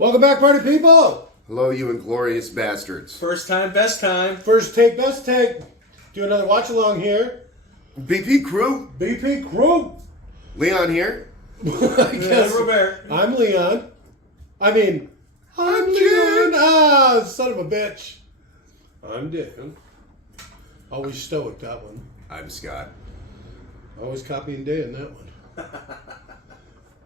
Welcome back, party people! Hello, you inglorious bastards. First time, best time. First take, best take. Do another watch along here. BP crew. BP crew. Leon here. I guess Robert. I'm Leon. I'm Leon. Ah, son of a bitch. I'm Dan. Always stoic, that one. I'm Scott. Always copying Dan, that one.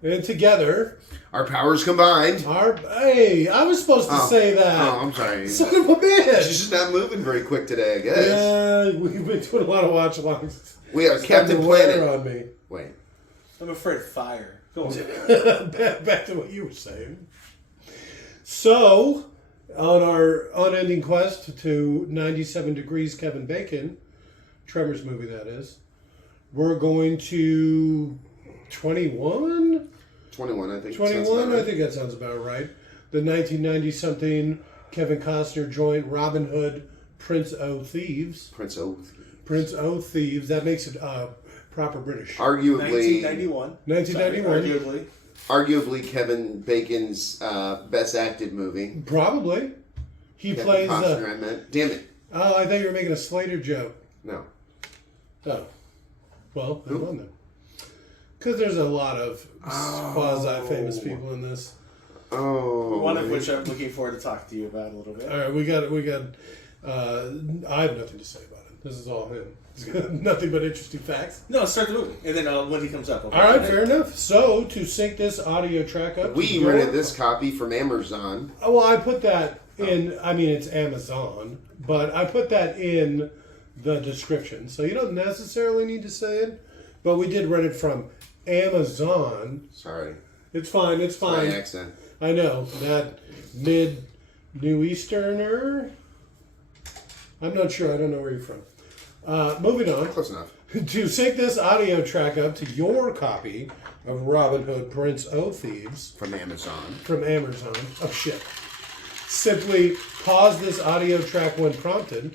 And together, our powers combined. Hey, I was supposed to say that. Oh, I'm sorry. Son of a bitch. She's just not moving very quick today, I guess. Yeah, we've been doing a lot of watch alongs. We are Captain Planet. On me. Wait. I'm afraid of fire. Go on. Back to what you were saying. So, on our unending quest to 97 Degrees Kevin Bacon, Tremors movie that is, we're going to 21? 21, I think. 21? Right. I think that sounds about right. The 1990-something Kevin Costner joint, Robin Hood, Prince O' Thieves. Prince O. Prince O' Thieves. That makes it proper British. Arguably. 1991. 1991. Arguably Kevin Bacon's best acted movie. Probably. He Kevin plays... Costner, I meant. Damn it. Oh, I thought you were making a Slater joke. No. Oh. Well, I won then. Because there's a lot of quasi-famous people in this. Oh. One of which I'm looking forward to talk to you about a little bit. All right, we got. I have nothing to say about it. This is all him. It's got nothing but interesting facts. No, start the movie, and then when he comes up. All right, fair enough. So to sync this audio track up, We rented this copy from Amazon. Well, I put that in. I mean, it's Amazon, but I put that in the description, so you don't necessarily need to say it. But we did rent it from Amazon. Sorry. It's fine. It's fine. My accent. I know that mid-New Easterner. I'm not sure. I don't know where you're from. Moving on. Close enough. To sync this audio track up to your copy of Robin Hood, Prince O' Thieves From Amazon. Oh shit! Simply pause this audio track when prompted,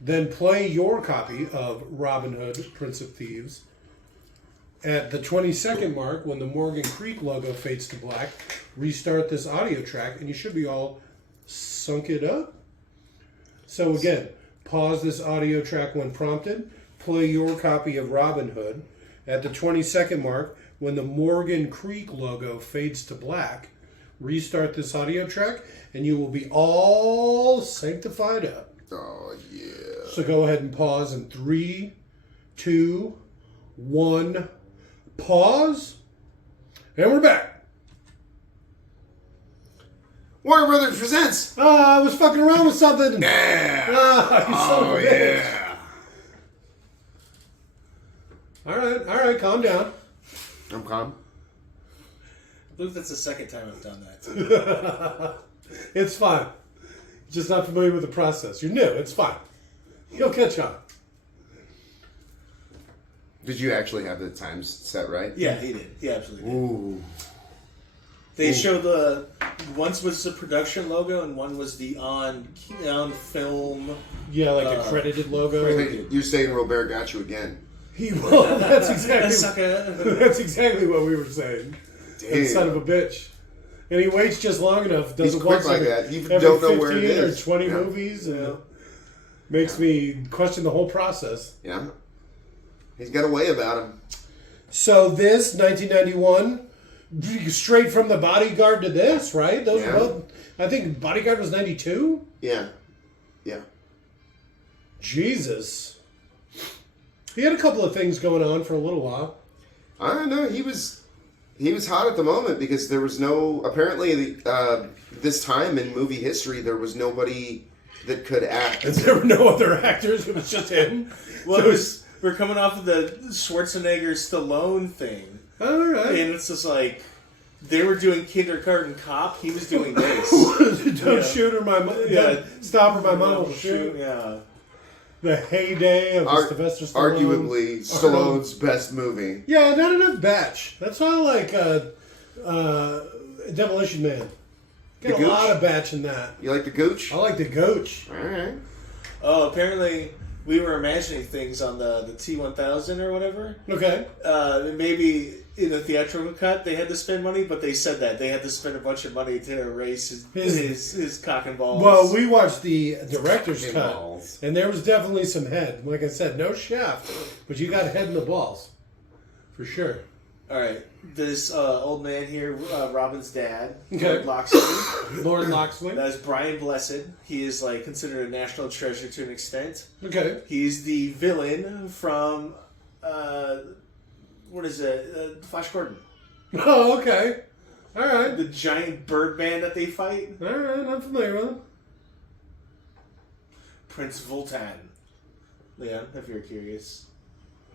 then play your copy of Robin Hood, Prince of Thieves. At the 20-second mark, when the Morgan Creek logo fades to black, restart this audio track, and you should be all sunk it up. So again, pause this audio track when prompted, play your copy of Robin Hood. At the 20-second mark, when the Morgan Creek logo fades to black, restart this audio track, and you will be all sanctified up. Oh, yeah. So go ahead and pause in 3, 2, 1... Pause, and we're back. Warner Brothers presents. I was fucking around with something. Yeah. You son of a bitch. Yeah. All right, calm down. I'm calm. I believe that's the second time I've done that. It's fine. Just not familiar with the process. You're new. It's fine. You'll catch on. Did you actually have the times set right? Yeah, he did. He absolutely did. Ooh. They showed once was the production logo and one was the on film. Yeah, like a credited logo. You're saying Robert got you again. That's exactly what we were saying. Damn. That son of a bitch. And he waits just long enough. Doesn't He's quick watch like every, that. You every don't know 15 where it is. or 20 Yeah. movies, and makes me question the whole process. Yeah. He's got a way about him. So this 1991, straight from The Bodyguard to this, right? Those Yeah. are both. I think Bodyguard was 92. Yeah. Yeah. Jesus. He had a couple of things going on for a little while. I don't know. He was hot at the moment because there was no. Apparently, this time in movie history, there was nobody that could act. And there were no other actors. It was just him. Well, So we're coming off of the Schwarzenegger Stallone thing, all right. and it's just like they were doing Kindergarten Cop. He was doing this. Don't shoot her, my mother. Yeah, stop her, my mother will shoot. Yeah. The heyday of Sylvester Stallone. Arguably, Stallone's best movie. Yeah, not enough batch. That's why I like Demolition Man. Got The a lot of batch in that. You like the gooch? I like the Gooch. All right. Oh, apparently we were imagining things on the T1000 or whatever. Okay. Maybe in the theatrical cut they had to spend money, but they said that they had to spend a bunch of money to erase his cock and balls. Well, we watched the director's And cut, balls. and there was definitely some head. Like I said, no shaft, but you got head in the balls, for sure. All right, this old man here, Robin's dad, Okay. Lord Loxley. Lord Loxley. That is Brian Blessed. He is like considered a national treasure to an extent. Okay. He's the villain from what is it? Flash Gordon. Oh, okay. All right. The giant bird man that they fight. All right. I'm familiar with him. Prince Voltan. Yeah, if you're curious.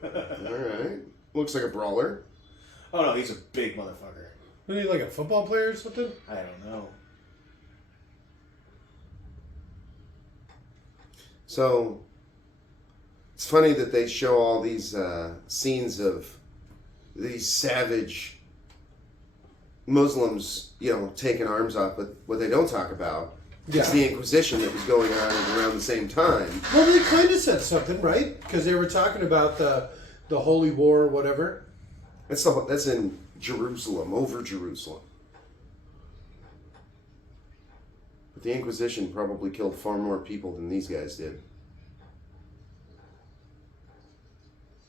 All right. Looks like a brawler. Oh no, he's a big motherfucker. Isn't he like a football player or something? I don't know. So it's funny that they show all these scenes of these savage Muslims, taking arms off, but what they don't talk about is the Inquisition that was going on around the same time. Well, they kind of said something, right? Because they were talking about the Holy War or whatever. That's in Jerusalem, over Jerusalem. But the Inquisition probably killed far more people than these guys did.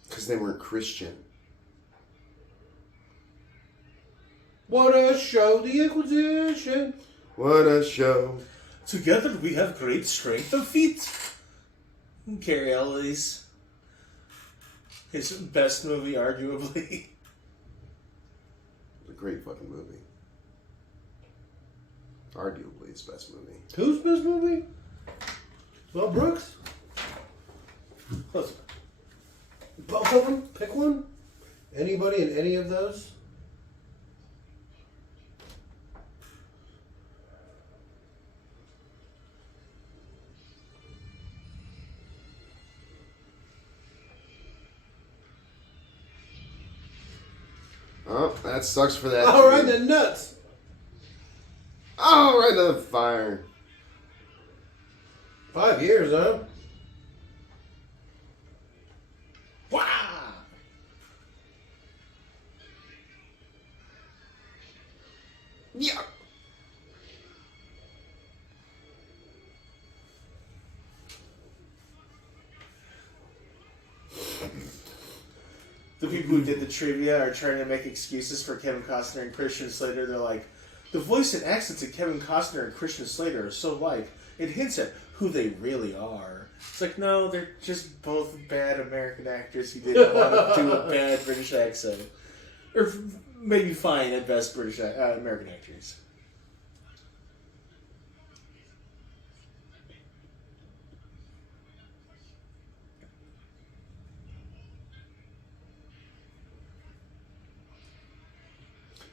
Because they weren't Christian. What a show, the Inquisition. What a show. Together we have great strength of feet. Carrie Ellis. His best movie, arguably. A great fucking movie. Arguably his best movie. Whose best movie? Mel Brooks? Close. Both of them? Pick one? Anybody in any of those? Oh, that sucks for that. All right, dude. then nuts. Oh, right into the fire. 5 years, huh? Wow! Yeah. The people who did the trivia are trying to make excuses for Kevin Costner and Christian Slater. They're like, the voice and accents of Kevin Costner and Christian Slater are so like, it hints at who they really are. It's like, no, they're just both bad American actors who didn't want to do a bad British accent. Or maybe fine at best British American actors.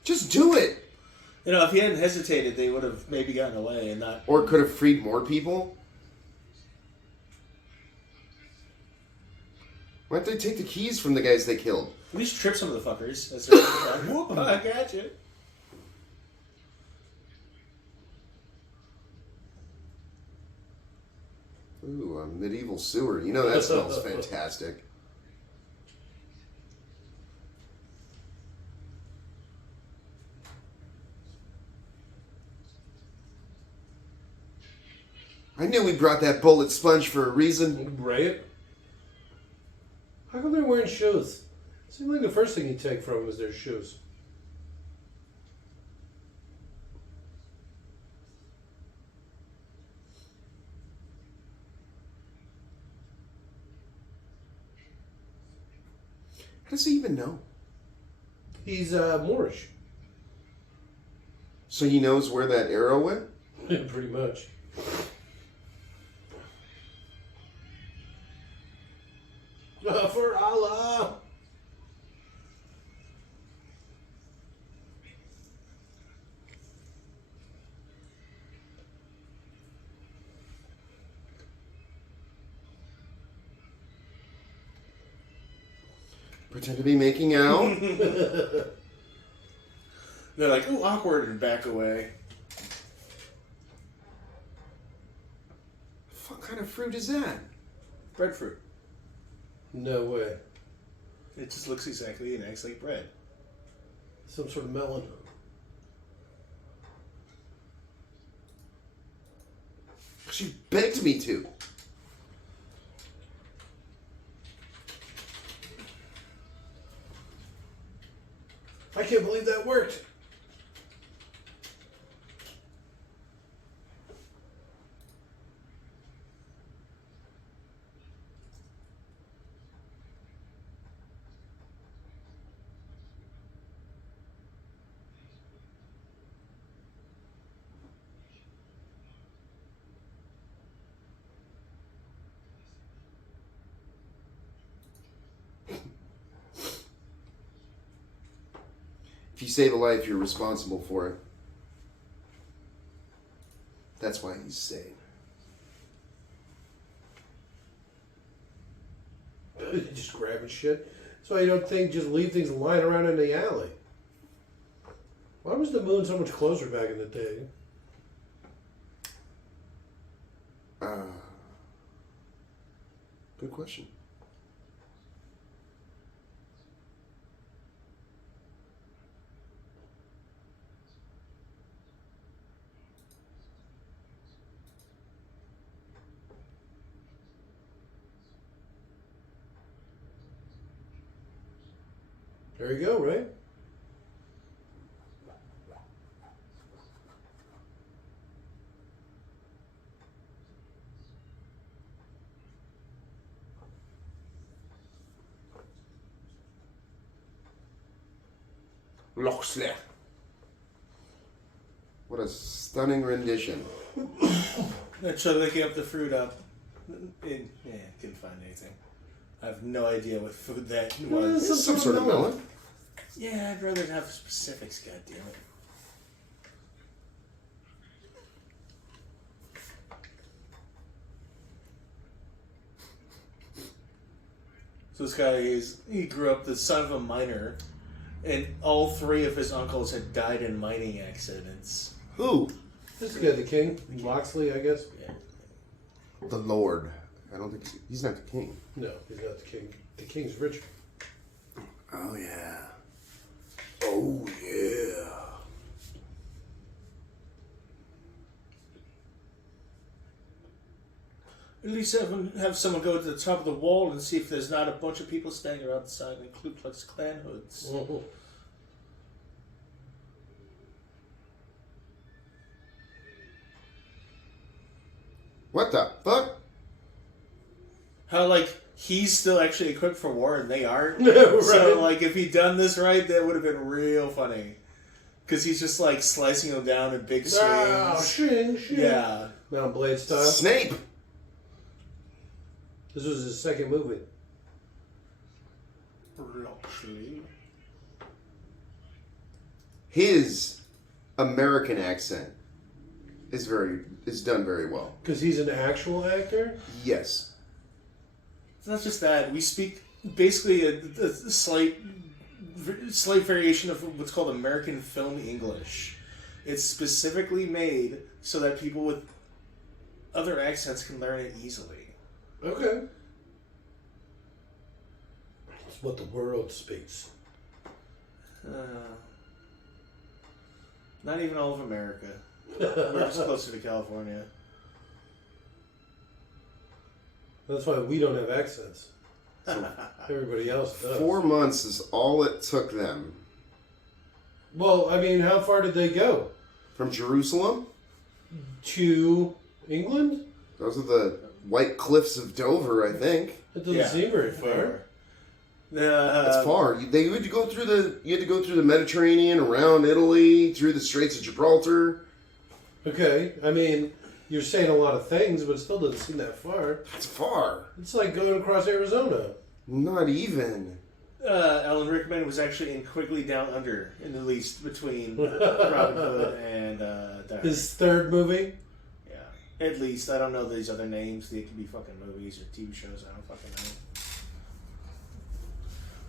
Just do it. You know, if he hadn't hesitated, they would have maybe gotten away and not. Or could have freed more people. Why don't they take the keys from the guys they killed? At least trip some of the fuckers. As they're like, whoop, I got you. Ooh, a medieval sewer. You know that smells fantastic. I knew we brought that bullet sponge for a reason. Right? How come they're wearing shoes? Seems like the first thing you take from them is their shoes. How does he even know? He's Moorish. So he knows where that arrow went? Pretty much. For Allah! Pretend to be making out? They're like, ooh, awkward, and back away. What kind of fruit is that? Breadfruit. No way. It just looks exactly and acts like bread. Some sort of melon. She begged me to. I can't believe that worked. If you save a life, you're responsible for it. That's why he's sane. Just grabbing shit. That's why you don't think just leave things lying around in the alley. Why was the moon so much closer back in the day? Good question. There you go, right? Lochsler. What a stunning rendition. I tried looking up the fruit up. Couldn't find anything. I have no idea what food that was. It's some sort of melon. Yeah, I'd rather have specifics, goddammit. So this guy, he grew up the son of a miner, and all three of his uncles had died in mining accidents. Who? This guy, the king. Loxley, I guess. Yeah. The Lord. I don't think he's not the king. No, he's not the king. The king's Richard. Oh yeah. Oh yeah. At least have someone go to the top of the wall and see if there's not a bunch of people standing around the side in Ku Klux Klan hoods. Mm-hmm. What the fuck? How, like, he's still actually equipped for war and they aren't. Right. So, like, if he'd done this right, that would have been real funny. Because he's just, like, slicing them down in big swings. Oh, shing. Yeah. Mount Blade style. Snape. This was his second movie. His American accent is done very well. Because he's an actual actor? Yes. It's not just that. We speak basically a slight variation of what's called American film English. It's specifically made so that people with other accents can learn it easily. Okay. It's what the world speaks. Not even all of America. We're just closer to California. That's why we don't have accents. Everybody else does. 4 months is all it took them. Well, I mean, how far did they go? From Jerusalem? To England? Those are the White Cliffs of Dover, I think. It doesn't seem very far. That's far. You had to go through the Mediterranean, around Italy, through the Straits of Gibraltar. Okay, I mean, you're saying a lot of things, but it still doesn't seem that far. That's far. It's like going across Arizona. Not even. Alan Rickman was actually in Quigley Down Under, in the least between Robin Hood and Die. His third movie? Yeah. At least. I don't know these other names. They could be fucking movies or TV shows. I don't fucking know.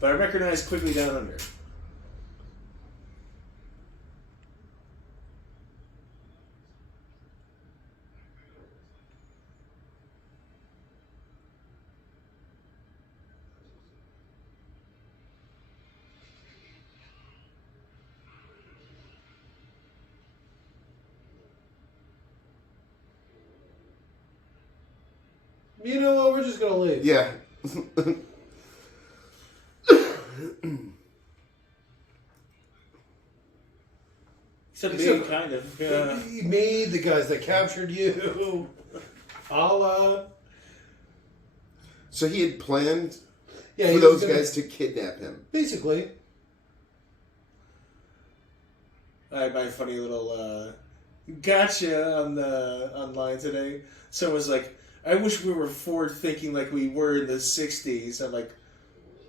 But I recognize Quigley Down Under. You know what? We're just gonna leave. Yeah. Except me, kind of. Yeah. Me, the guys that captured you. Allah. So he had planned Yeah, for he was those gonna- guys to kidnap him. Basically. I had my funny little gotcha on the online today. Someone was like, "I wish we were forward thinking like we were in the '60s." I'm like,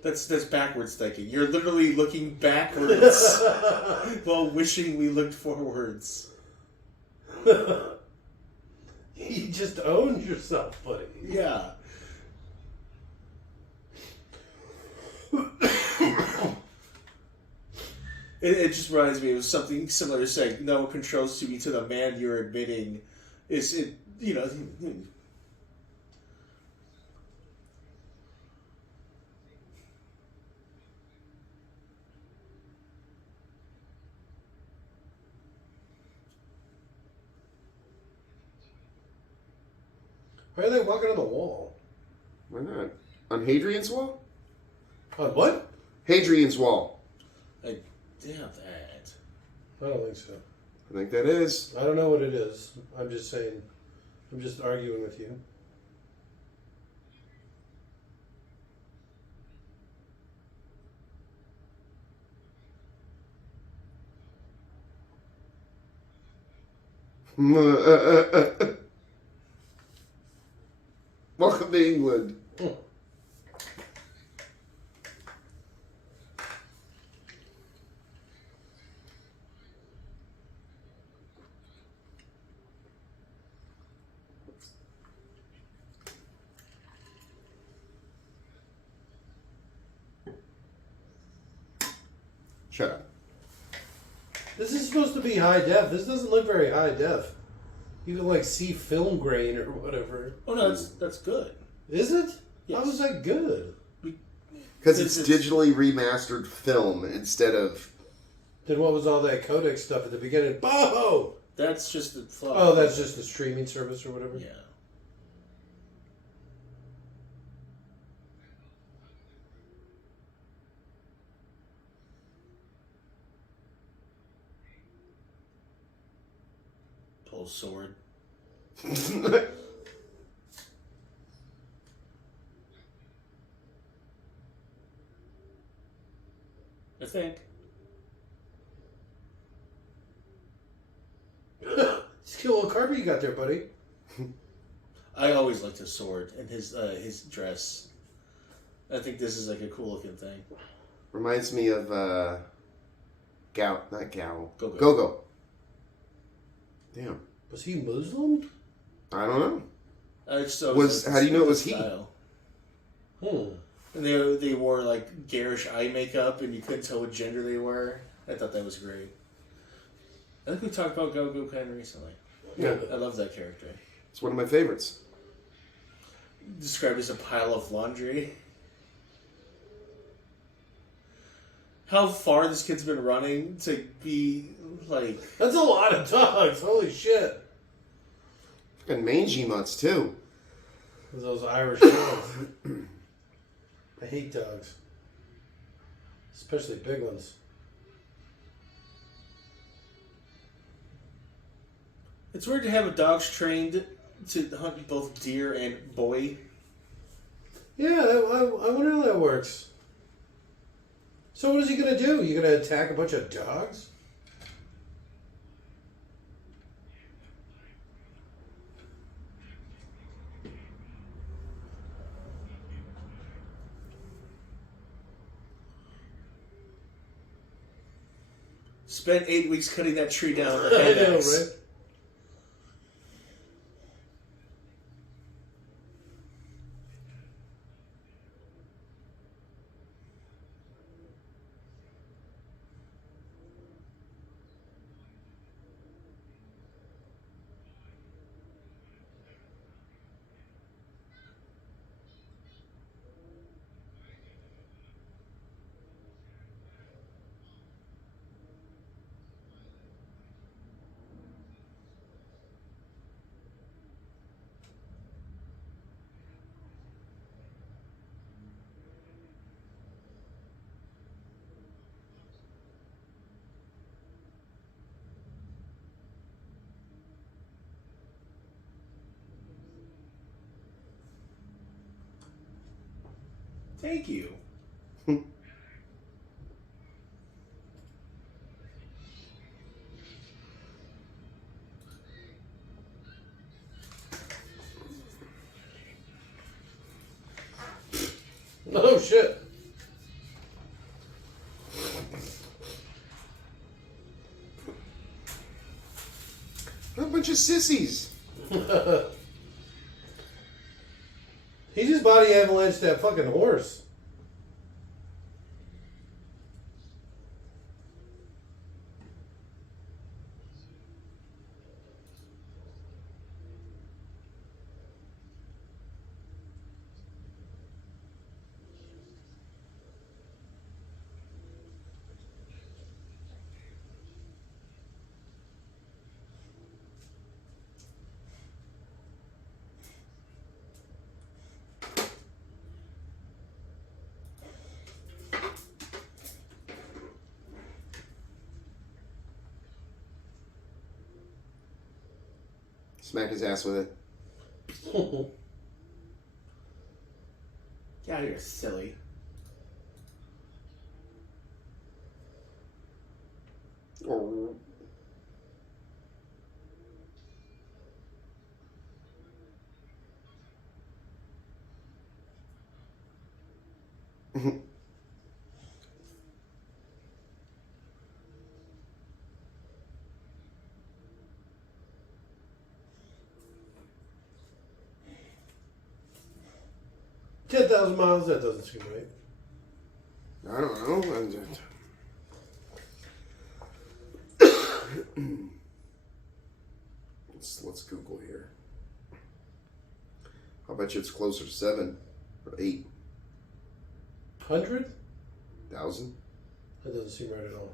"That's backwards thinking. You're literally looking backwards while wishing we looked forwards." You just owned yourself, buddy. Yeah. It just reminds me of something similar to saying no one controls to me to the man you're admitting is it, you know. Why are they walking on the wall? Why not? On Hadrian's Wall? On what? Hadrian's Wall. Like, damn that. I don't think so. I think that is. I don't know what it is. I'm just saying. I'm just arguing with you. Welcome to England. Shut up. This is supposed to be high def. This doesn't look very high def. You can like see film grain or whatever. Oh no, that's good. Is it? Yes. How was that good? Because it's digitally remastered film instead of... Then what was all that codec stuff at the beginning? Boho! That's just the flow. Oh, that's just the streaming service or whatever? Yeah. Pull sword. I think. It's a cute little carpet you got there, buddy. I always liked his sword and his dress. I think this is like a cool looking thing. Reminds me of Gao, not Gao. Go-Go. Go-Go. Damn. Was he Muslim? I don't know. I just always How do you know it was he? style. Hmm. And they wore like garish eye makeup, and you couldn't tell what gender they were. I thought that was great. I think we talked about Go-Go kind of recently. Yeah. I love that character. It's one of my favorites. Described as a pile of laundry. How far this kid's been running to be like... That's a lot of dogs. Holy shit. Fucking mangy mutts, too. Those Irish dogs. I hate dogs. Especially big ones. It's weird to have a dog's trained to hunt both deer and boy. Yeah, I wonder how that works. So what is he going to do? You going to attack a bunch of dogs? Spent 8 weeks cutting that tree down. I know, right? Thank you. Oh shit. What a bunch of sissies. He just body avalanched that fucking horse. Smack his ass with it. Get out of here, silly. Oh. $10,000 that doesn't seem right. I don't know. Let's Google here. I'll bet you it's closer to 7 or 8,000. 100? That doesn't seem right at all.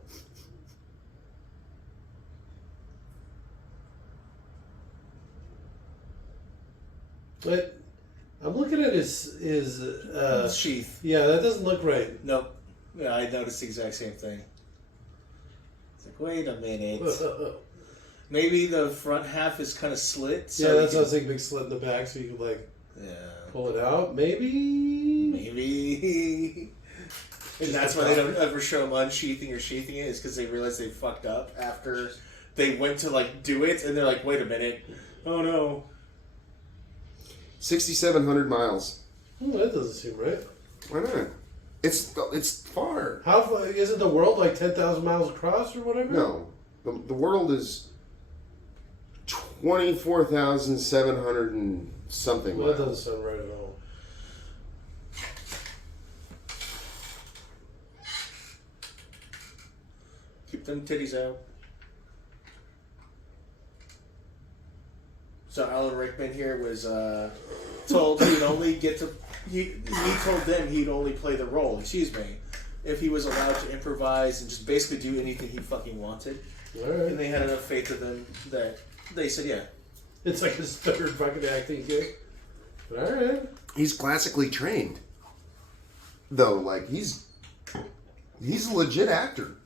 But I'm looking at his sheath. Yeah, that doesn't look right. Nope. Yeah, I noticed the exact same thing. It's like, wait a minute. Maybe the front half is kind of slit. So yeah, that's what I was thinking. Big slit in the back, so you can pull it out. Maybe. And that's why they don't ever show them unsheathing or sheathing it, is because they realize they fucked up after they went to do it, and they're like, wait a minute. Oh no. 6,700 miles. Oh, that doesn't seem right. Why not? It's far. How far, isn't the world 10,000 miles across or whatever? No, the world is 24,700 and something. Well, that miles. doesn't sound right at all. Keep them titties out. So Alan Rickman here was told he'd only get to... He told them he'd only play the role, if he was allowed to improvise and just basically do anything he fucking wanted. All right. And they had enough faith in them that they said, yeah. It's like his third fucking acting gig. All right. He's classically trained, though. He's a legit actor,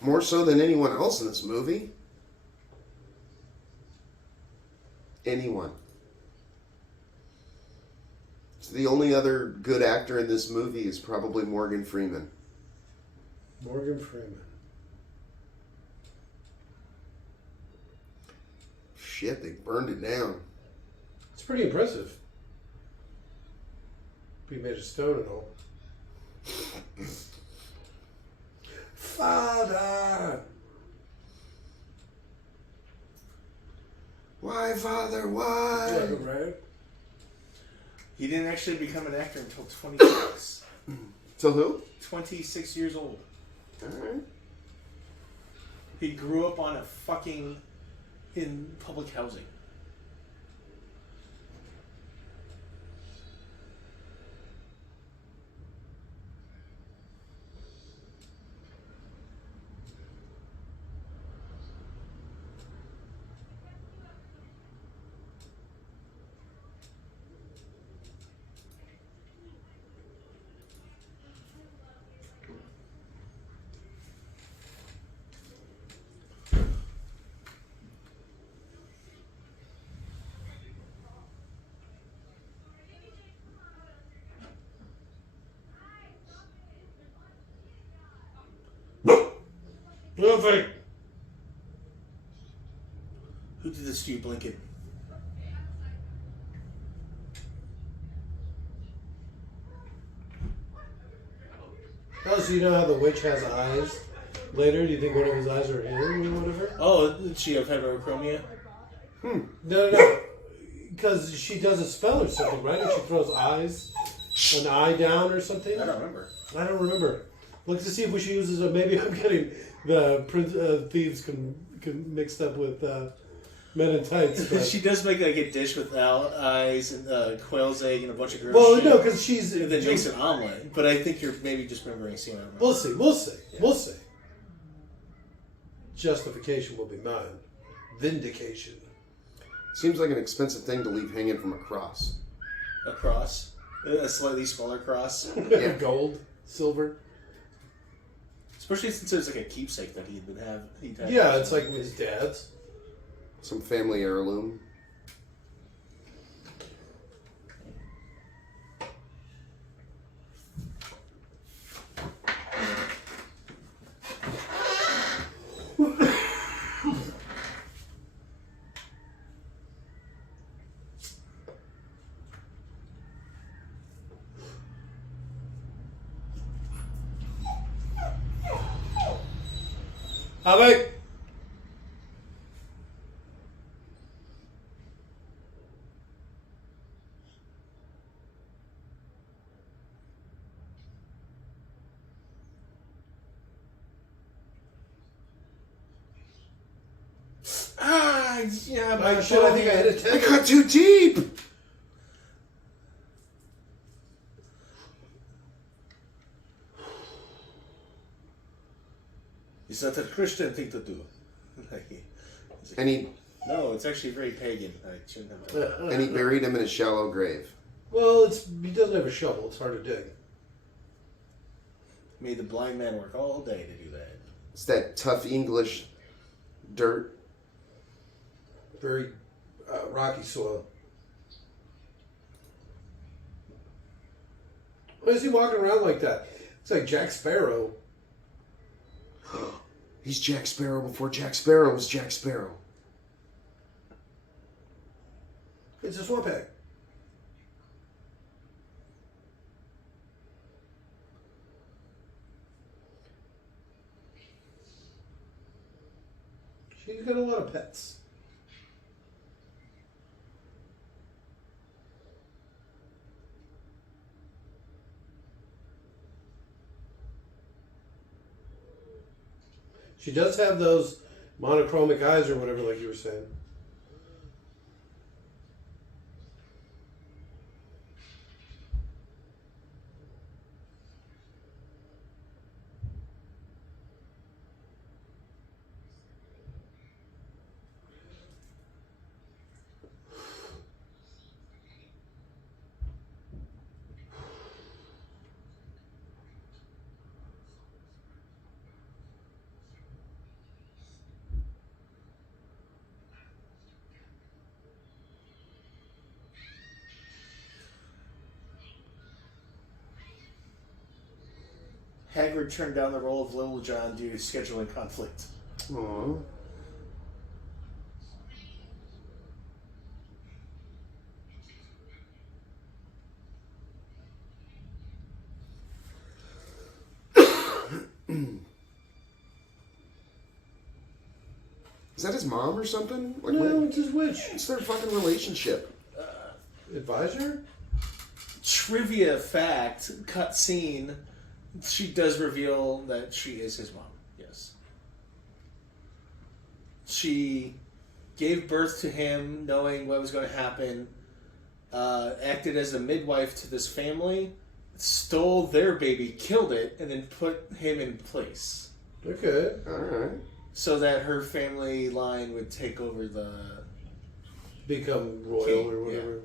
more so than anyone else in this movie. Anyone. So the only other good actor in this movie is probably Morgan Freeman. Morgan Freeman. Shit, they burned it down. It's pretty impressive. Be made of stone and all. Father! Why, Father, why? Right? He didn't actually become an actor until 26. So who? 26 years old. Alright. He grew up in public housing. Nothing. Who did this to you, Blinken? Oh, so you know how the witch has eyes? Later, do you think one of his eyes are him or whatever? Oh, did she have heterochromia? No. Because she does a spell or something, right? Or she throws an eye down or something? I don't remember. I don't remember. Look to see if she uses a. Maybe I'm getting the thieves mixed up with Men in Tights. But. She does make like a dish with eyes and quail's egg and a bunch of gross Well, shit. no, because she's. And then makes an omelet. But I think you're maybe just remembering seeing it. We'll see. Yeah. We'll see. Justification will be mine. Vindication. Seems like an expensive thing to leave hanging from a cross. A cross? A slightly smaller cross? Yeah. Gold, silver. Especially since it was like a keepsake that he'd had. Yeah, it's like his dad's. Some family heirloom. Alec! Yeah, I think I hit a I tendon. got too deep! It's not a Christian thing to do. And he No, it's actually very pagan. I shouldn't have done that. and he buried him in a shallow grave. Well, he doesn't have a shovel. It's hard to dig. Made the blind man work all day to do that. It's that tough English dirt. Very rocky soil. Why is he walking around like that? It's like Jack Sparrow. He's Jack Sparrow before Jack Sparrow was Jack Sparrow. It's a swamp hag. She's got a lot of pets. She does have those monochromic eyes or whatever, like you were saying. Hagrid turned down the role of Little John due to scheduling conflict. Aww. Is that his mom or something? Like, No, it's his witch. What's their fucking relationship? Advisor? Trivia fact, cut scene, she does reveal that she is his mom. Yes. She gave birth to him knowing what was going to happen, acted as a midwife to this family, stole their baby, killed it, and then put him in place. Okay. Alright. So that her family line would take over the... Become royal King, or whatever. yeah.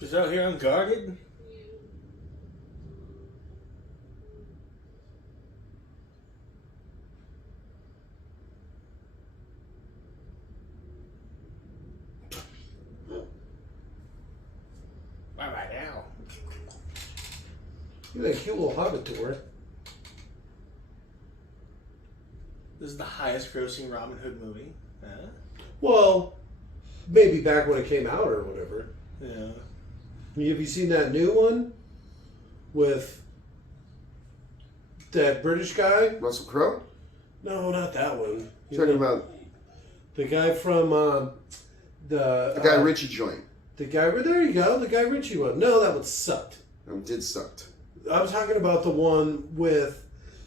Just out here unguarded? You got a cute little hobbit to wear. This is the highest grossing Robin Hood movie. Huh? Well, maybe back when it came out or whatever. Yeah. Have you seen that new one with that British guy? Russell Crowe? No, not that one. You're talking about the guy from the Guy Ritchie joint. The guy, there you go, the Guy Ritchie one. No, that one sucked. It did sucked. I'm talking about the one with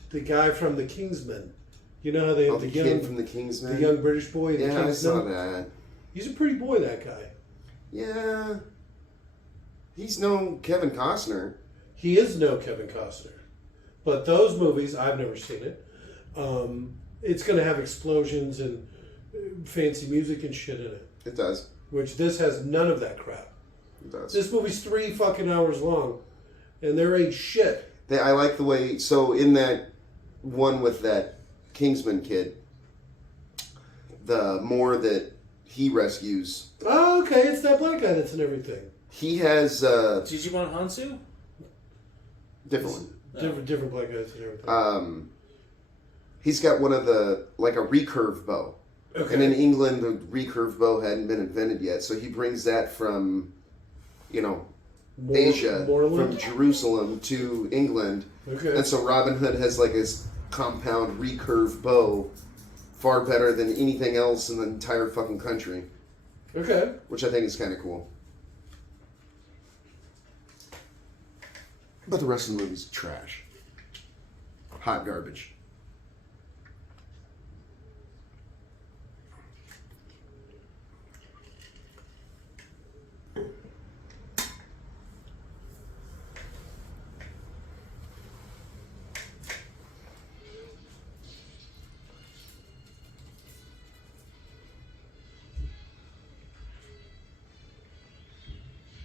the guy from The Kingsman. You know how they have the kid from The Kingsman? The young British boy in The Kingsman? Yeah, I saw that. He's a pretty boy, that guy. Yeah. He's no Kevin Costner. He is no Kevin Costner. But those movies, I've never seen it. It's going to have explosions and fancy music and shit in it. It does. Which this has none of that crap. It does. This movie's 3 fucking hours long. And there ain't shit. I like the way... So in that one with that Kingsman kid, the more that he rescues... Oh, okay. It's that black guy that's in everything. He has... Digimon Hansu? Different one. Different black guys and everything. He's got one of the... Like a recurve bow. Okay. And in England, the recurve bow hadn't been invented yet. So he brings that from, Asia, Moreland? from Jerusalem to England. Okay. And so Robin Hood has like his compound recurve bow, far better than anything else in the entire fucking country. Okay. Which I think is kind of cool. But the rest of the movie's trash. Hot garbage.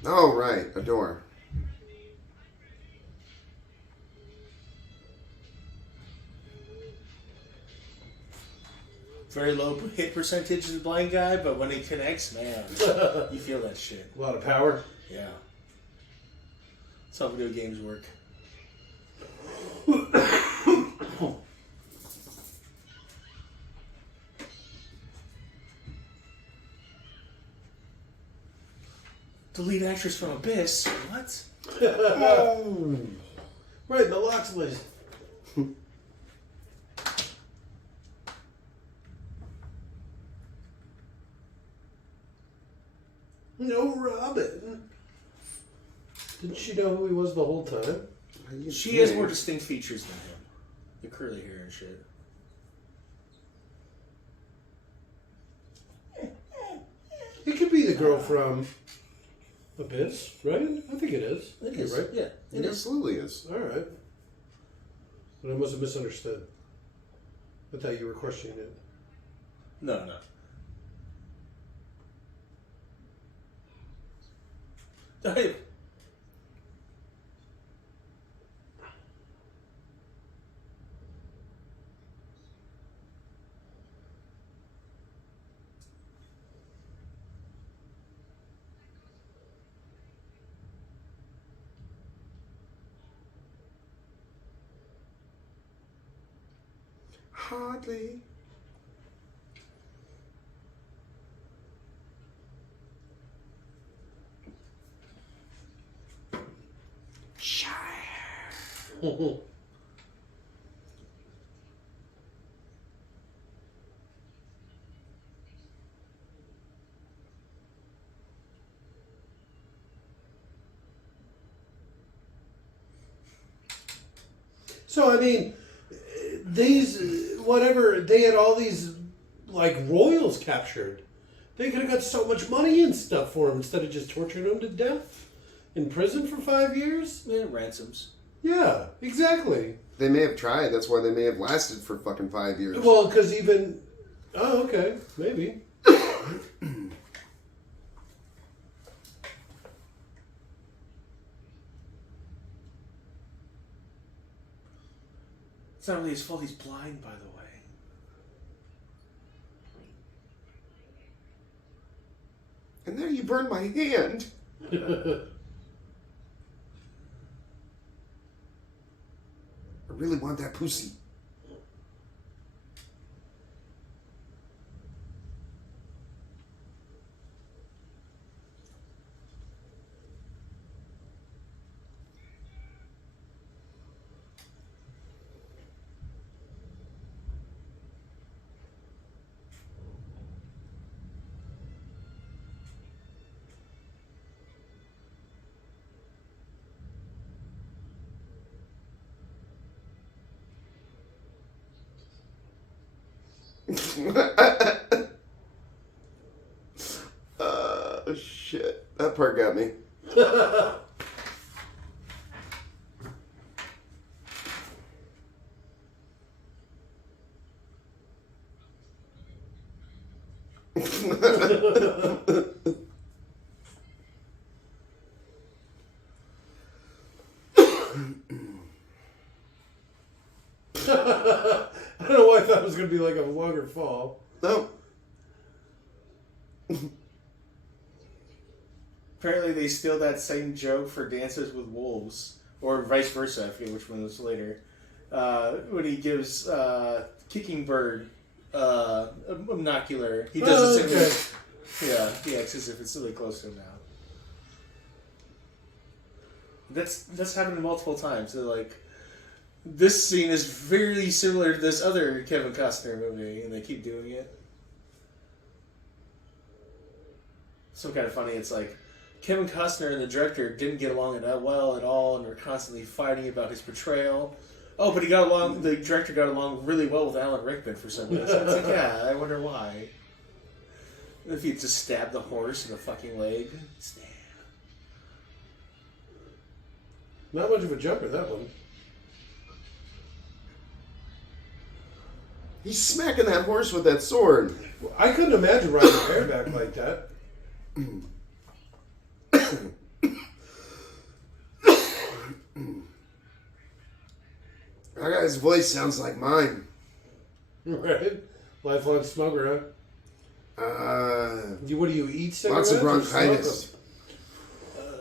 Oh, right. A door. Very low hit percentage of the blind guy, but when he connects, man, you feel that shit. A lot of power. Yeah. That's how video games work. The lead actress from Abyss. What? Right, the locks list. No, Robin. Didn't she know who he was the whole time? She has more distinct features than him. The curly hair and shit. It could be the girl from Abyss, right? I think it is. It You're is. right. Yeah, It absolutely is. All right. But I must have misunderstood. I thought you were questioning it. No. Hey. Hardly. So, I mean, they had all these, like, royals captured. They could have got so much money and stuff for them instead of just torturing them to death in prison for 5 years. Yeah, ransoms. Yeah, exactly. They may have tried. That's why they may have lasted for fucking 5 years. Well, because even... Oh, okay. Maybe. It's not really his fault he's blind, by the way. And there you burned my hand. I really want that pussy. Shit. That part got me. I don't know why I thought it was going to be like a longer fall. No. Apparently, they steal that same joke for Dances with Wolves, or vice versa. I forget which one was later. When he gives Kicking Bird a monocular, he does the same. Okay. Yeah, he acts as if it's really close to him now. That's happened multiple times. They're like, this scene is very similar to this other Kevin Costner movie, and they keep doing it. So kind of funny. It's like Kevin Costner and the director didn't get along that well at all, and were constantly fighting about his portrayal. Oh, but he got along. The director got along really well with Alan Rickman for some reason. It's like, yeah, I wonder why. If he just stabbed the horse in the fucking leg, stab. Not much of a jumper, that one. He's smacking that horse with that sword. I couldn't imagine riding a bareback like that. That guy's voice sounds like mine. Right? Lifelong smoker, huh? What do you eat cigarettes? Lots of or smoke bronchitis.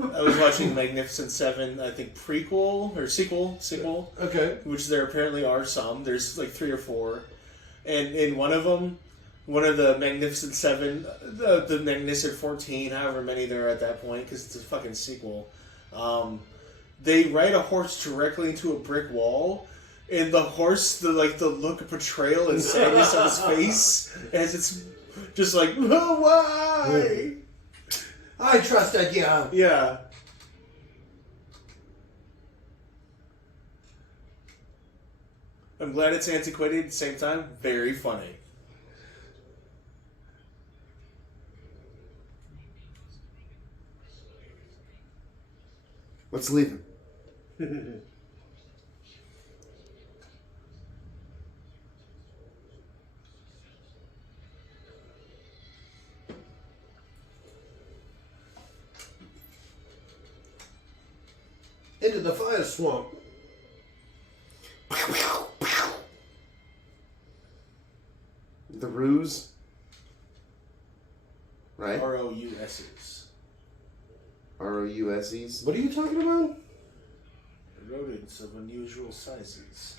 I was watching Magnificent Seven, I think prequel or sequel, them? Okay. which there apparently are some. There's like 3 or 4, and in one of them, one of the Magnificent Seven, the Magnificent 14, however many there are at that point, because it's a fucking sequel. They ride a horse directly into a brick wall, and the horse, the look of betrayal and sadness on his face, as it's just like, oh, why? I trusted you. Yeah. I'm glad it's antiquated. At the same time, very funny. Let's leave him. Into the fire swamp. The ruse. Right? ROUSs. ROUSEs. What are you talking about? Rodents of unusual sizes.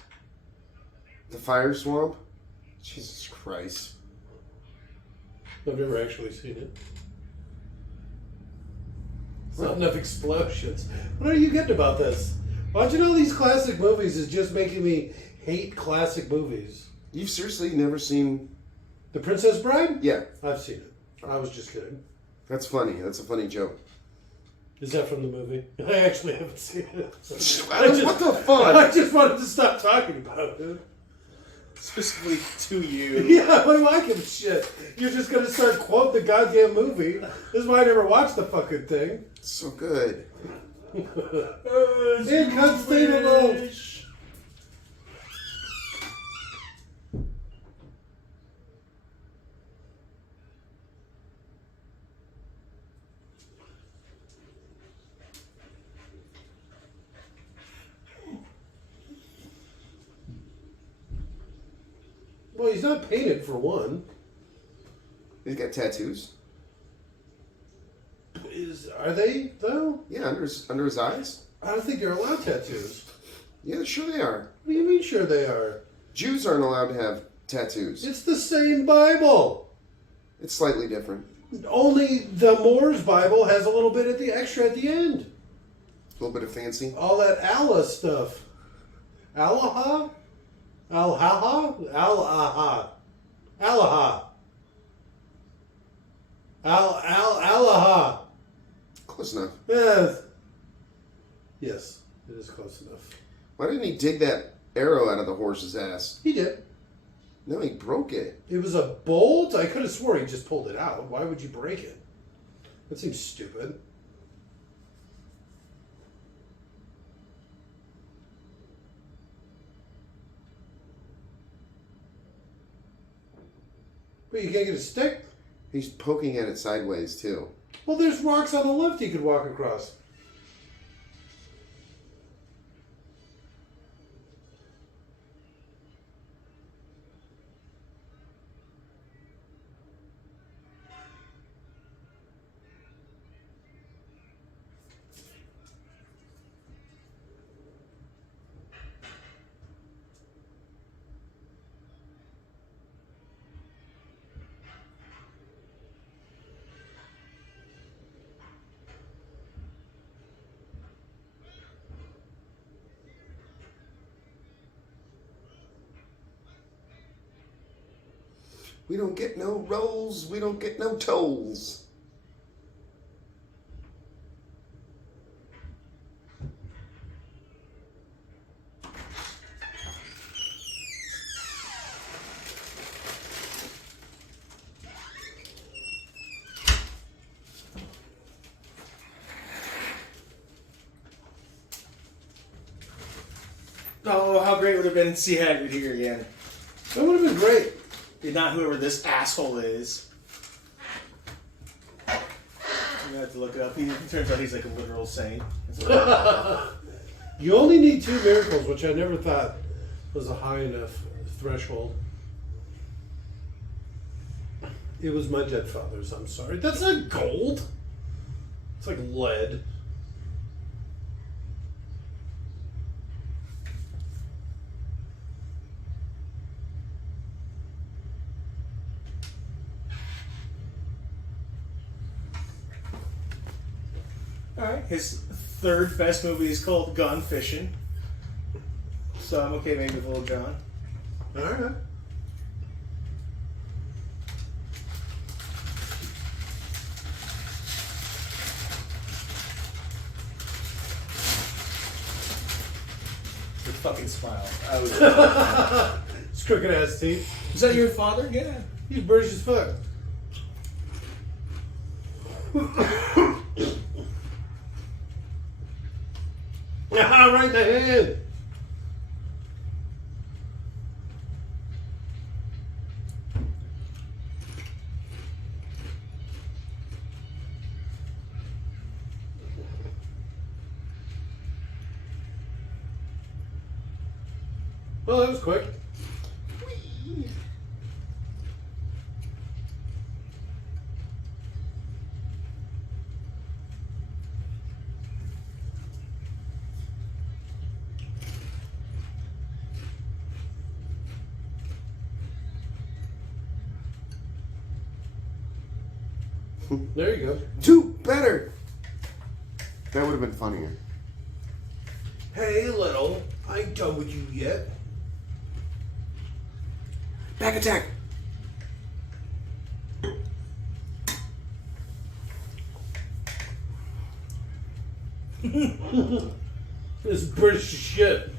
The fire swamp? Jesus Christ. I've never actually seen it. Not enough explosions. What are you getting about this? Watching all these classic movies is just making me hate classic movies. You've seriously never seen... The Princess Bride? Yeah. I've seen it. I was just kidding. That's funny. That's a funny joke. Is that from the movie? I actually haven't seen it. What the fuck? I just wanted to stop talking about it. Specifically to you. Yeah, what do I give a shit? You're just going to start quoting the goddamn movie. This is why I never watched the fucking thing. It's so good. Inconceivable. Well, he's not painted for one. He's got tattoos. Are they though? Yeah, under his eyes. I don't think they're allowed tattoos. Yeah, sure they are. What do you mean, sure they are? Jews aren't allowed to have tattoos. It's the same Bible. It's slightly different. Only the Moore's Bible has a little bit at the extra at the end. A little bit of fancy. All that Allah stuff. Allah? Al-ha-ha? Al-aha. Allah. Al-Allah. Close enough. Yes. Yes, it is close enough. Why didn't he dig that arrow out of the horse's ass? He did. No, he broke it. It was a bolt? I could have swore he just pulled it out. Why would you break it? That seems stupid. But you can't get a stick? He's poking at it sideways, too. Well, there's rocks on the left he could walk across. We don't get no rolls. We don't get no tolls. Oh, how great would it have been to see Hagrid here again. That would have been great. Not whoever this asshole is. You have to look it up. He turns out he's like a literal saint. You only need 2 miracles, which I never thought was a high enough threshold. It was my dead father's, I'm sorry. That's not gold. It's like lead. Alright, his third best movie is called Gone Fishing. So I'm okay maybe with Little John. Alright. Your fucking smile. I was. It's crooked ass teeth. Is that your father? Yeah. He's British as fuck. Right in the head. Well, that was quick. There you go. 2 better. That would have been funnier. Hey, little, I ain't done with you yet. Back attack. This is British shit.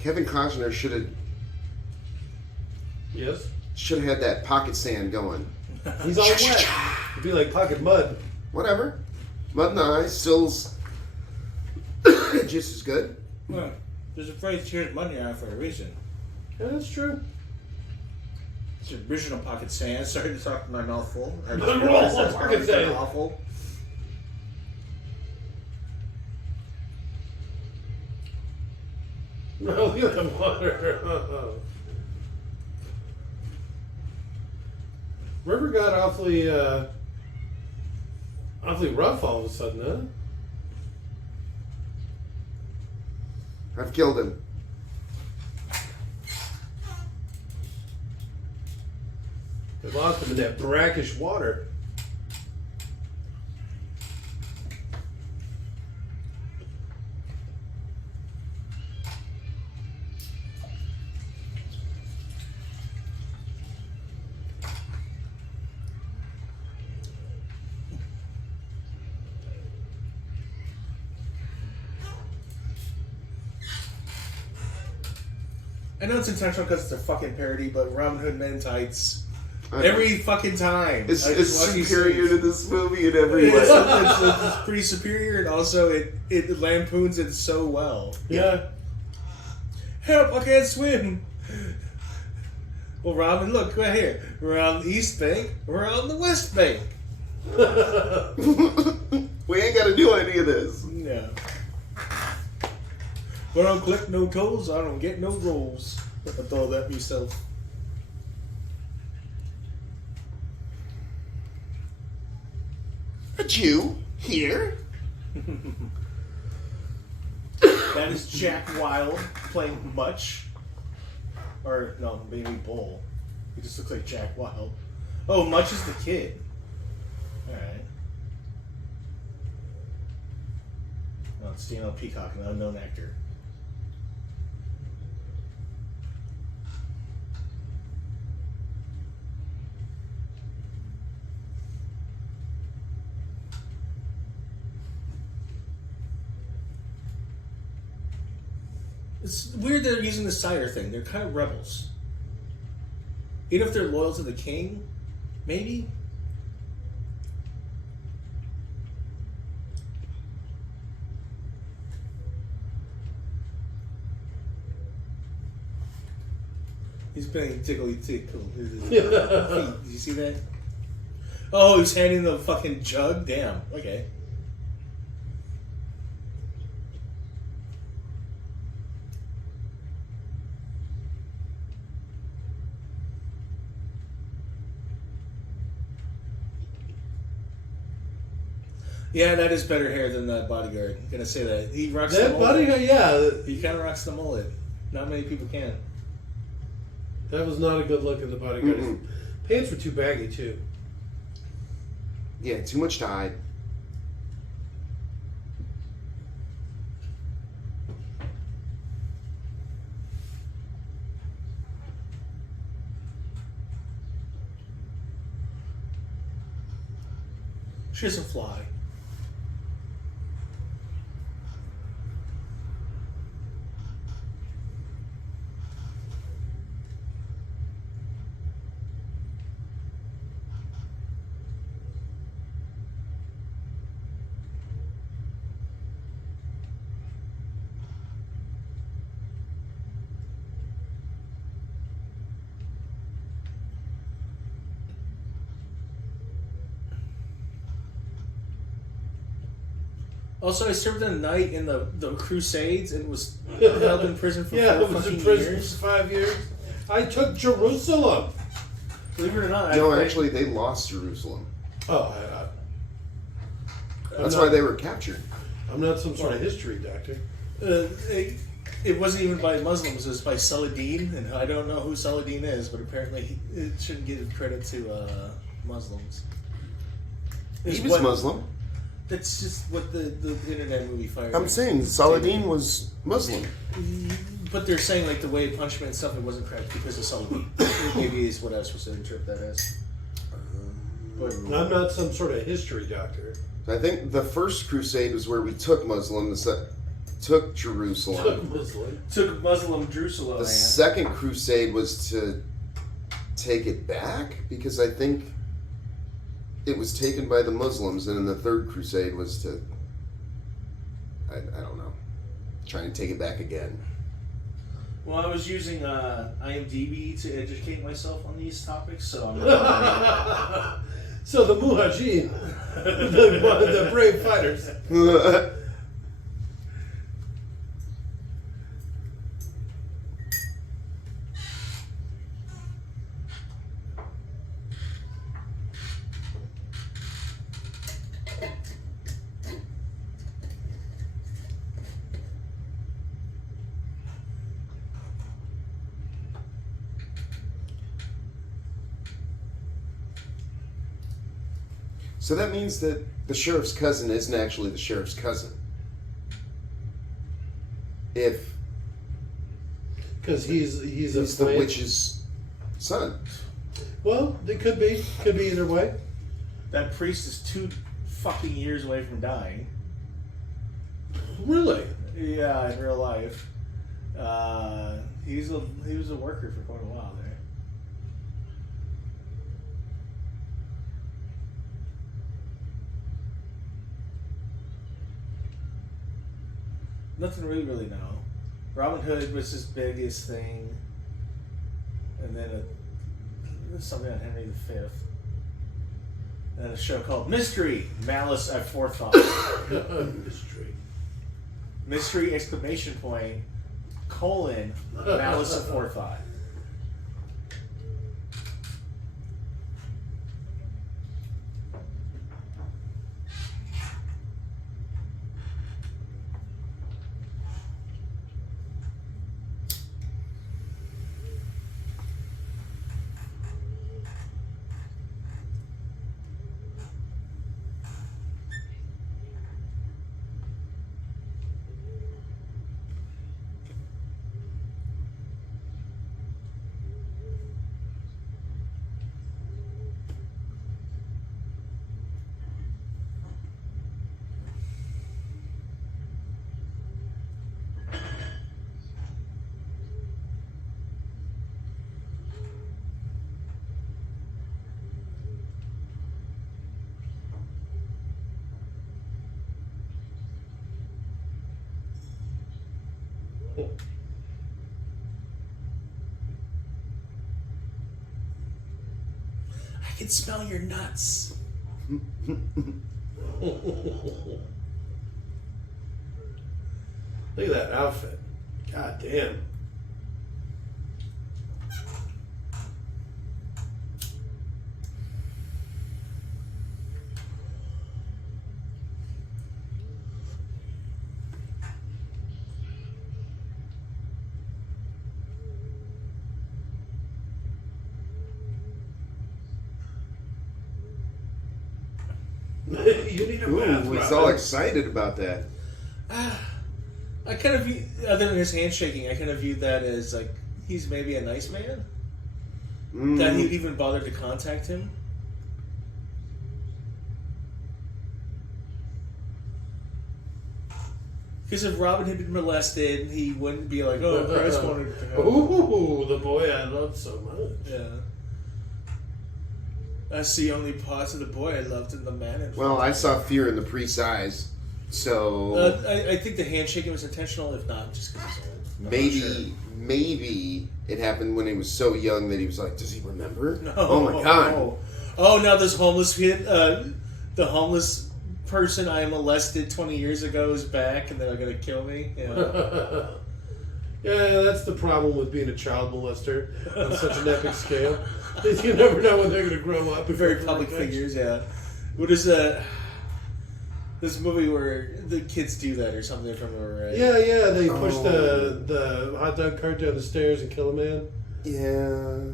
Kevin Costner should Yes? have had that pocket sand going. He's all wet. It'd be like pocket mud. Whatever. Mud in the eyes, still's just as good. Well, there's a phrase, "Here's money out" for a reason. Yeah, that's true. original pocket sand. Sorry to talk my mouth full. I just Roll realized that's pocket probably sand. awful. No, look at the water. River got awfully rough all of a sudden, huh? I've killed him. They lost him in that brackish water. I know it's intentional because it's a fucking parody, but Robin Hood Men in Tights. I know. Every fucking time. It's I just watch these superior things. to this movie in every It's, way. it's pretty superior, and also it lampoons it so well. Yeah. Help! I can't swim. Well, Robin, look right here. We're on the East Bank. We're on the West Bank. We ain't got to do any of this. Yeah. But I don't collect no tolls. I don't get no rolls. I thought that myself. A Jew here? That is Jack Wilde playing Much. Or, no, maybe Bull. He just looks like Jack Wilde. Oh, Much is the kid. Alright. No, it's Daniel Peacock, an unknown actor. It's weird they're using the sire thing. They're kind of rebels. Even if they're loyal to the king, maybe? He's playing tickly tickle. Did you see that? Oh, he's handing the fucking jug? Damn. Okay. Yeah, that is better hair than that bodyguard. I'm gonna say that. He rocks the That mullet. bodyguard, yeah, He kind of rocks the mullet. Not many people can. that was not a good look at the bodyguard. His Mm-mm. pants were too baggy too. Yeah, too much dyed. She doesn't fly. Also, I served a knight in the Crusades and was held in prison for Yeah, 4 it was in fucking prison years. for 5 years. I took Jerusalem. Believe it or not, No, I actually, they lost Jerusalem. Oh, That's why they were captured. I'm not some sort of history doctor. it wasn't even by Muslims. It was by Saladin, and I don't know who Saladin is, but apparently it shouldn't give credit to Muslims. He It's was what- Muslim. That's just what the internet movie fired. I'm saying Saladin was Muslim. But they're saying like the way punishment and stuff, it wasn't correct because of Saladin. Maybe is what I was supposed to interpret that as. But I'm not some sort of history doctor. I think the first crusade was where we took Muslims, took Jerusalem. Took Muslim. took Muslim Jerusalem. The Man. second crusade was to take it back because I think it was taken by the Muslims, and then the third crusade was to, I don't know, try and take it back again. Well, I was using IMDb to educate myself on these topics, so I'm not So the Mujahideen, the brave fighters. So that means that the sheriff's cousin isn't actually the sheriff's cousin. If Because he's the witch's son. Well, it could be either way. That priest is 2 fucking years away from dying. Really? Yeah, in real life. He was a worker for quite a while there. Nothing to really know. Robin Hood was his biggest thing, and then something on Henry V. And then a show called Mystery Malice at Forethought. Mystery. Mystery exclamation point colon Malice at Forethought. I can smell your nuts. Look at that outfit. God damn. You need a bath. Ooh, he's Robin. all excited about that. I kind of view, other than his handshaking, I kind of viewed that as like he's maybe a nice man. That he'd even bothered to contact him. Because if Robin had been molested, he wouldn't be like, "Oh, Christ wanted to help." Ooh, the boy I love so much. Yeah. That's the only parts of the boy I loved in the man. In Well, I saw fear in the priest's eyes, so I think the handshaking was intentional, if not just because he's old. I'm not sure. maybe it happened when he was so young that he was like, does he remember? No, Oh my god. no. Oh, now this homeless kid, the homeless person I molested 20 years ago is back, and they're gonna kill me. Yeah. Yeah, that's the problem with being a child molester on such an epic scale. Is you never know when they're going to grow up. Very public figures, yeah. What is that? This movie where the kids do that or something, if I remember right. Yeah, they push the hot dog cart down the stairs and kill a man. Yeah.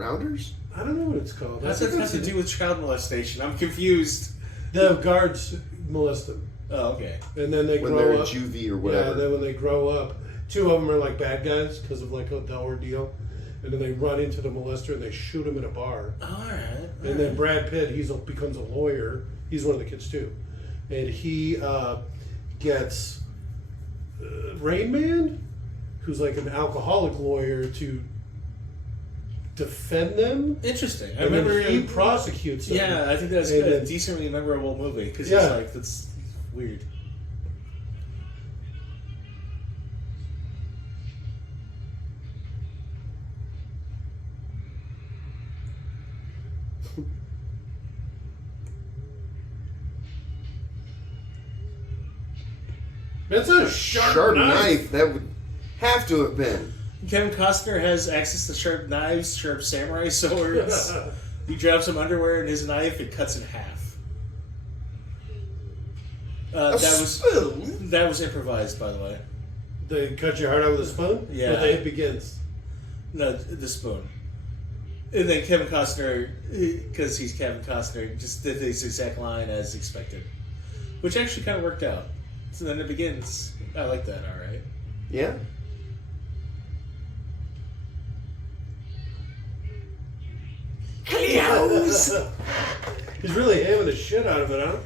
Rounders? I don't know what it's called. What's that have to do with child molestation? I'm confused. The guards molest them. Oh, okay. And then they When grow they're up. juvie or Yeah, whatever. then when they grow up, 2 of them are like bad guys because of like the ordeal. And then they run into the molester and they shoot him in a bar. Alright. And then Brad Pitt, becomes a lawyer. He's one of the kids too. And he gets Rain Man, who's like an alcoholic lawyer, to defend them. Interesting. I And then remember he prosecutes them. Yeah, I think that's And a then- decently memorable movie because Yeah. it's like that's weird. That's a sharp knife. That would have to have been. Kevin Costner has access to sharp knives, sharp samurai swords. He drops some underwear in his knife, it cuts in half. That was improvised, by the way. They cut your heart out with a spoon? Yeah. But it begins. No, the spoon. And then Kevin Costner, because he's Kevin Costner, just did this exact line as expected. Which actually kind of worked out. So then it begins. I like that, alright. Yeah. He's really hamming the shit out of it, huh?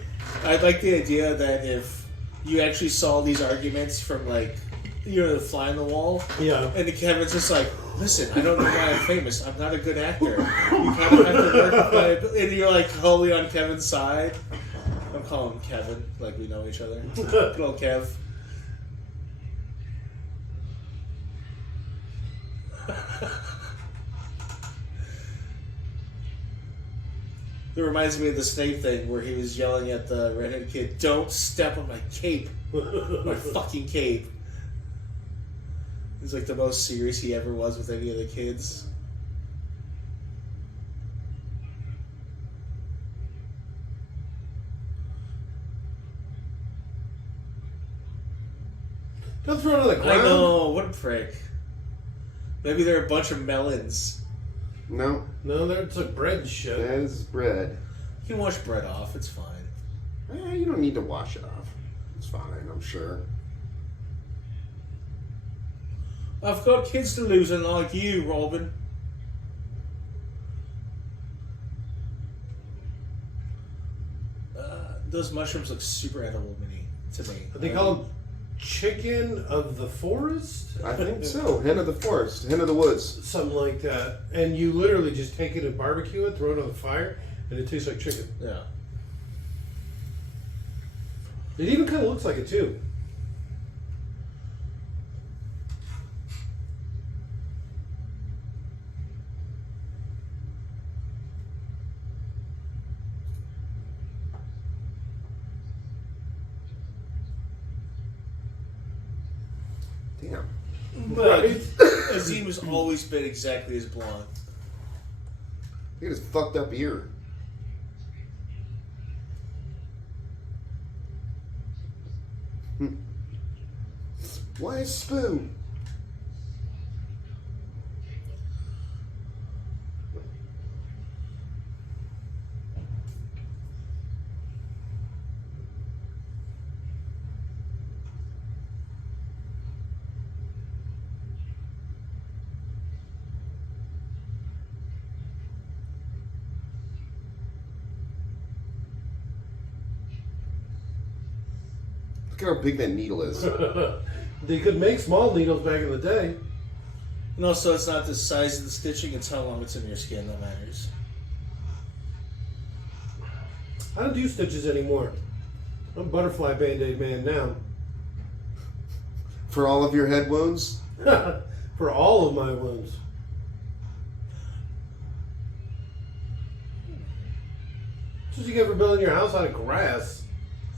I like the idea that if you actually saw these arguments from, like, the fly on the wall, Yeah. and the Kevin's just like, listen, I don't know why I'm famous. I'm not a good actor. You kind of have to work my... And you're, like, totally on Kevin's side. I'm calling him Kevin, like we know each other. Good old Kev. It reminds me of the Snape thing where he was yelling at the redhead kid, "Don't step on my cape." My fucking cape. He's like the most serious he ever was with any of the kids. Don't throw it on the ground. I know, what a prick. Maybe they're a bunch of melons. No, No, that's like bread and shit. that is bread. You can wash bread off, it's fine. You don't need to wash it off. It's fine, I'm sure. I've got kids to lose unlike you, Robin. Those mushrooms look super edible-y to me. They call them chicken of the forest? I think so. Hen of the forest, hen of the woods. Something like that. And you literally just take it and barbecue it, throw it on the fire, and it tastes like chicken. Yeah. It even kind of looks like it, too. Damn. But Azim has always been exactly as blonde. Look at his fucked up ear. Why a spoon? Look at how big that needle is. They could make small needles back in the day. And also, it's not the size of the stitching, it's how long it's in your skin that matters. I don't do stitches anymore. I'm butterfly band-aid man now. For all of your head wounds? For all of my wounds. What you get for building your house out of grass?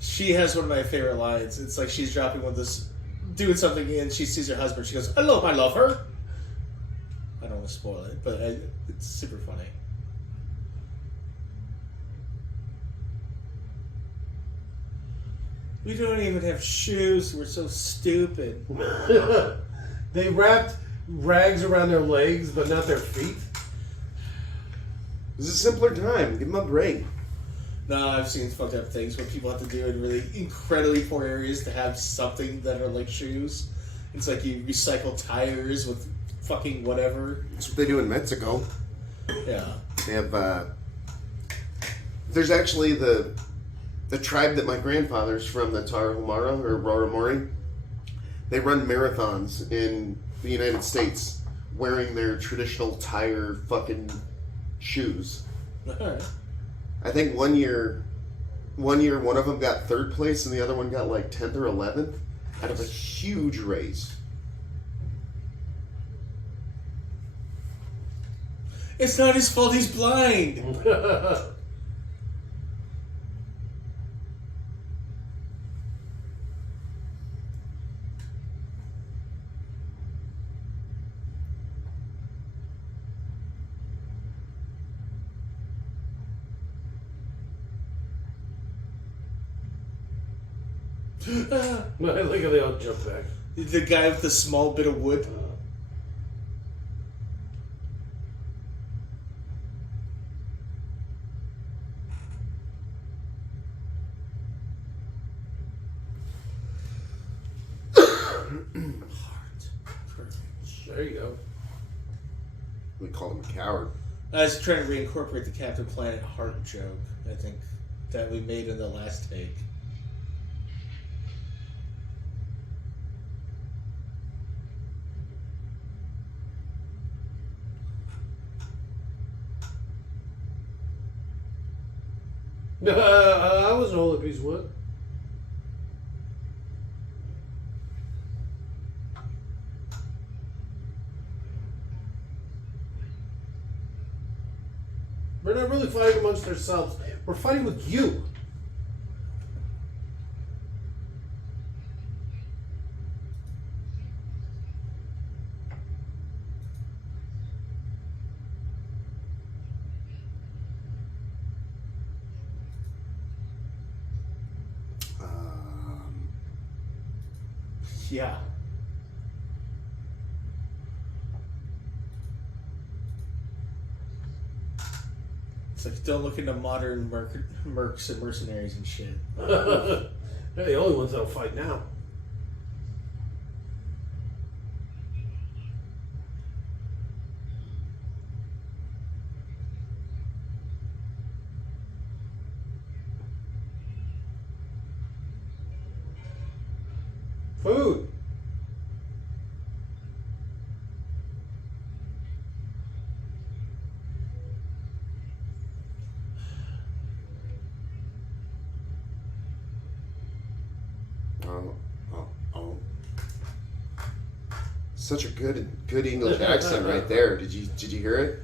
She has one of my favorite lines. It's like she's dropping one of this, doing something, and she sees her husband. She goes, "Hello, my lover." I don't want to spoil it, but it's super funny. We don't even have shoes. We're so stupid. They wrapped rags around their legs, but not their feet. This is a simpler time. Give them a break. No, I've seen fucked up things where people have to do in really incredibly poor areas to have something that are like shoes. It's like you recycle tires with fucking whatever. That's what they do in Mexico. Yeah. They have, there's actually the tribe that my grandfather's from, the Tarahumara, or Raramori. They run marathons in the United States wearing their traditional tire fucking shoes. Alright. I think one year one of them got third place and the other one got like 10th or 11th out of a huge race. It's not his fault, he's blind. Look how they all jump back. The guy with the small bit of wood. There you go. We call him a coward. I was trying to reincorporate the Captain Planet heart joke, I think, that we made in the last take. I wasn't holding a piece of wood. We're not really fighting amongst ourselves. We're fighting with you. Yeah. It's like, don't look into modern mercs and mercenaries and shit. They're the only ones that'll fight now. Food. Such a good English accent right there. Did you hear it?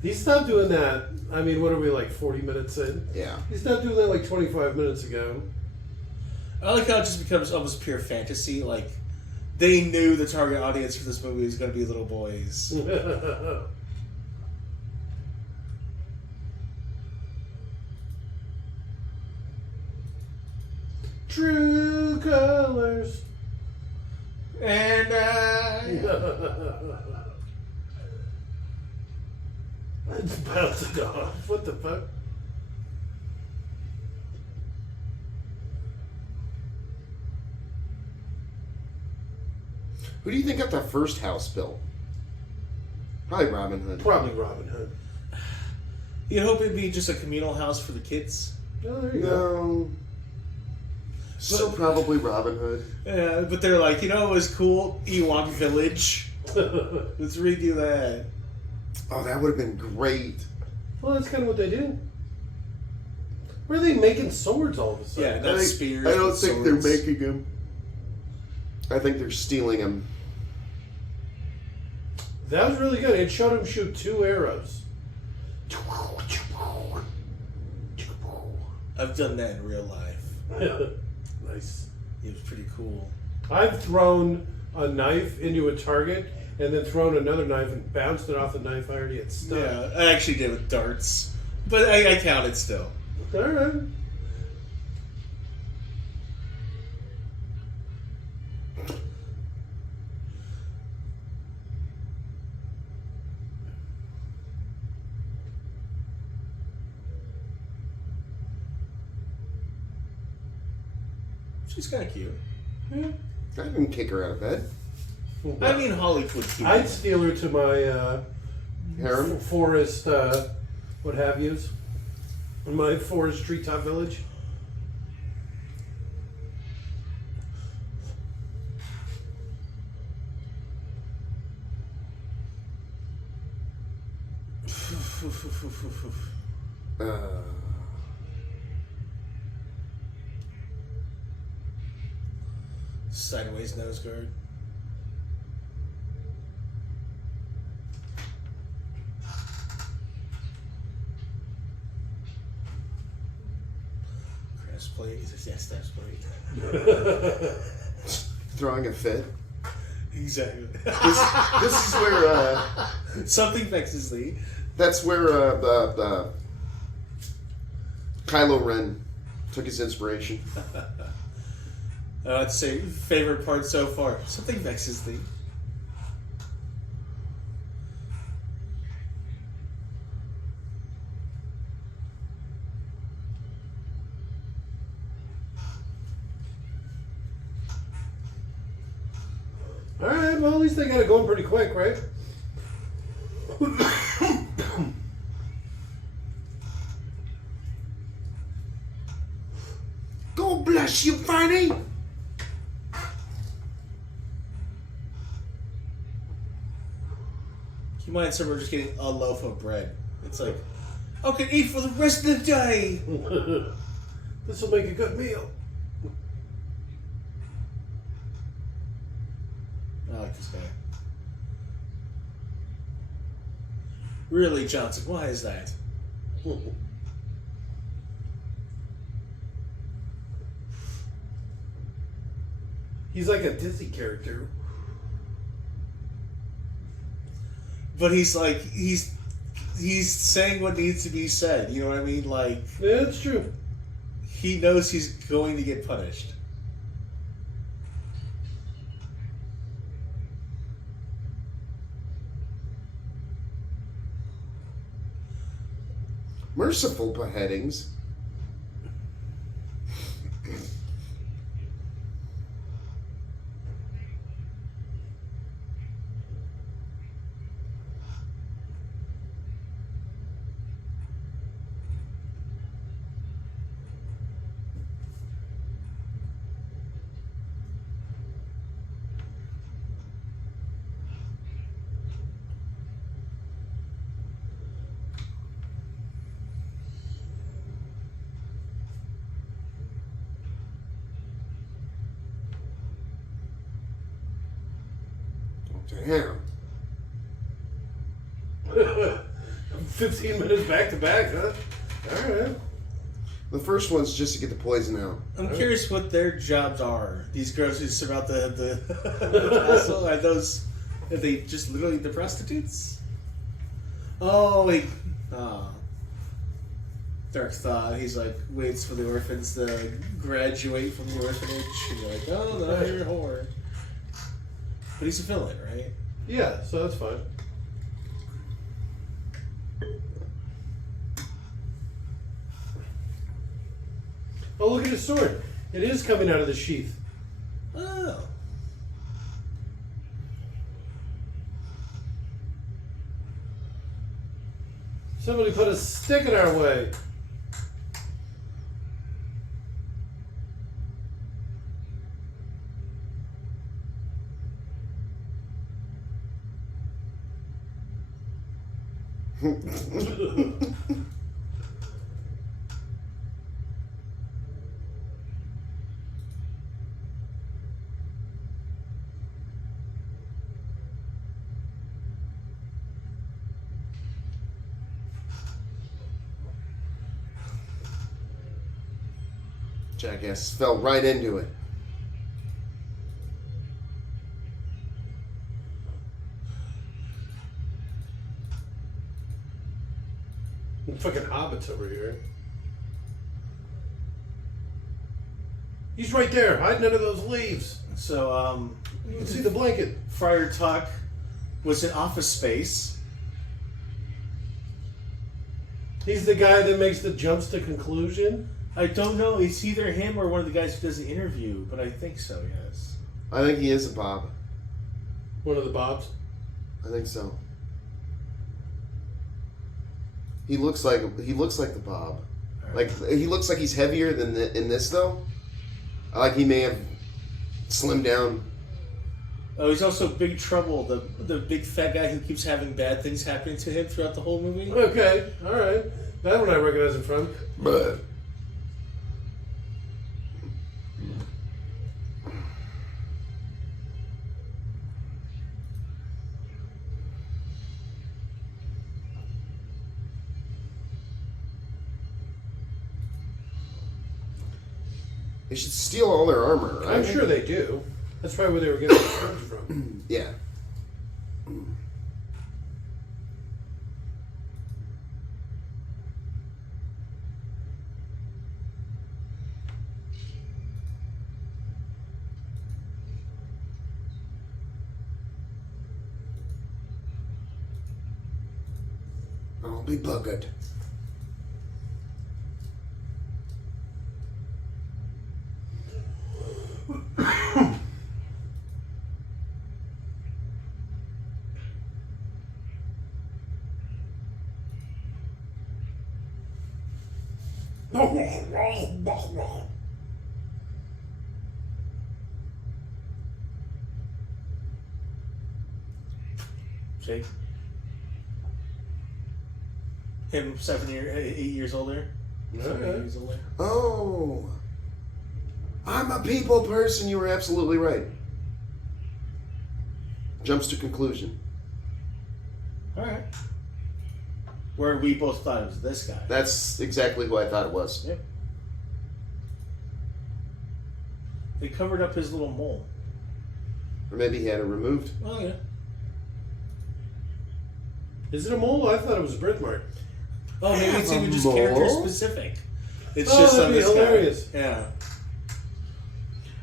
He stopped doing that. I mean, what are we, like 40 minutes in? Yeah. He stopped doing that like 25 minutes ago. I like how it just becomes almost pure fantasy. Like, they knew the target audience for this movie was going to be little boys. True colors. And It's bouncing off. What the fuck? Who do you think got that first house built? Probably Robin Hood. Probably Robin Hood. you'd hope it'd be just a communal house for the kids. Oh, there you go. No. Still probably Robin Hood. Yeah, but they're like, you know what was cool? Ewok Village. Let's redo that. Oh, that would have been great. Well, that's kind of what they do. Where are they making swords all of a sudden? Yeah, not spears. I don't but think swords. they're making them. I think they're stealing them. That was really good. It showed him shoot 2 arrows. I've done that in real life. Nice. It was pretty cool. I've thrown a knife into a target and then thrown another knife and bounced it off the knife I already had stuck. Yeah, I actually did with darts. But I counted still. Alright. She's kind of cute. Yeah. I didn't kick her out of bed. I mean, Hollywood cute. I'd steal her to my Harem? forest, what have yous. My forest treetop village. Sideways nose guard. Crash plate. Yes, that's plate. Throwing a fit. Exactly. This is where Something vexes thee. that's where Kylo Ren took his inspiration. I'd say favorite part so far. Something vexes thee. All right, well, at least they got it going pretty quick, right? God bless you, Fanny. You mind someone just getting a loaf of bread? It's like, I can eat for the rest of the day. This will make a good meal. I like this guy. Really, Johnson? Why is that? He's like a Disney character. But he's like he's saying what needs to be said. You know what I mean? Like Yeah, it's true. he knows he's going to get punished. Merciful beheadings. Damn. 15 minutes back to back, huh? All right. The first one's just to get the poison out. I'm curious what their jobs are. These girls who surround the castle, are they just literally the prostitutes? Oh wait, Dark Thought. He's like waits for the orphans to graduate from the orphanage, and you're like, oh no, you're a whore. But he's a villain, right? Yeah, so that's fine. Oh, look at his sword. It is coming out of the sheath. Oh. Somebody put a stick in our way. Jackass fell right into it. Fucking hobbits over here. He's right there, hiding under those leaves. So, You can see the blanket. Friar Tuck was in Office Space. He's the guy that makes the jumps to conclusion. I don't know. It's either him or one of the guys who does the interview, but I think so. Yes. I think he is a Bob. One of the Bobs. I think so. He looks like the Bob. Like he looks like he's heavier than in this though. Like he may have slimmed down. Oh, he's also Big Trouble, the big fat guy who keeps having bad things happening to him throughout the whole movie. Okay, all right. That one I recognize him from. But they should steal all their armor, right? I'm sure they do. That's probably where they were getting the swords from. Yeah. I'll be buggered. Jake. Him 8 years older. 7 years older. Oh. I'm a people person. You were absolutely right. Jumps to conclusion. Alright. Where we both thought it was this guy. That's exactly who I thought it was. Yep. They covered up his little mole. Or maybe he had it removed. Oh, yeah. Is it a mole? I thought it was a birthmark. Oh, maybe it's even just mole? character specific. It's Oh, just that'd on be this hilarious. guy. Yeah.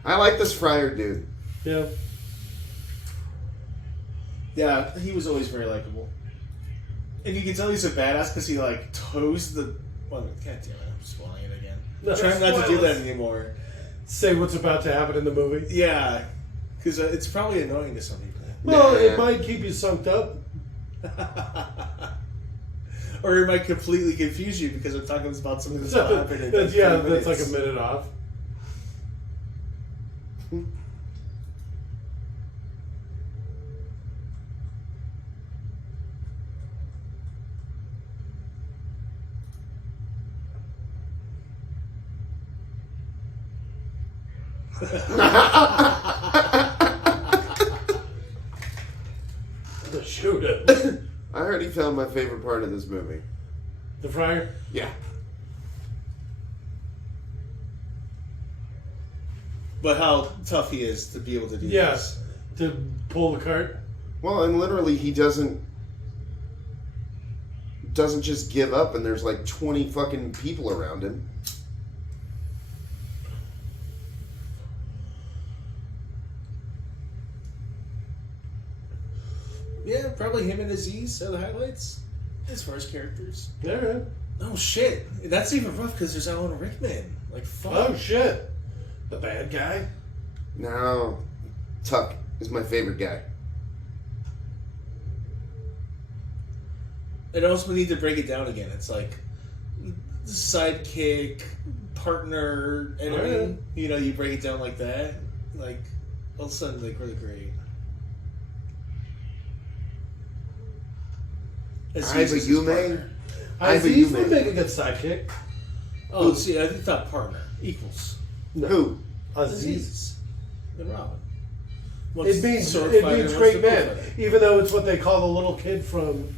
I like this friar dude. Yeah. Yeah, he was always very likable. And you can tell he's a badass because he, like, toes the... Well, God damn it, I'm spoiling it again. No, I'm trying not to do spoil that us. anymore. Say what's about to happen in the movie. Yeah. Because it's probably annoying to some people. Well, Nah. it might keep you sunked up. Or it might completely confuse you because I'm talking about something that's not happening in That's, yeah, 30 that's like a minutes. minute off. The shooter. I already found my favorite part of this movie. The friar? Yeah. But how tough he is to be able to do Yes. To pull the cart. Well, and literally he doesn't just give up and there's like 20 fucking people around him. Yeah, probably him and Aziz are the highlights as far as characters. Alright. Oh shit, that's even rough because there's Alan Rickman. Like fuck. Oh shit. The bad guy? No. Tuck is my favorite guy. And also we need to break it down again. It's like sidekick, partner, enemy. Alright. You know, you break it down like that. Like all of a sudden, like really great. Aziz is his Yume? partner. Aziz you would make- make a good sidekick. Oh, see, I thought partner equals No. Who? Aziz. Aziz and Robin. It means sword it fighter, means one's great the man, bull fighter. even though it's what they call the little kid from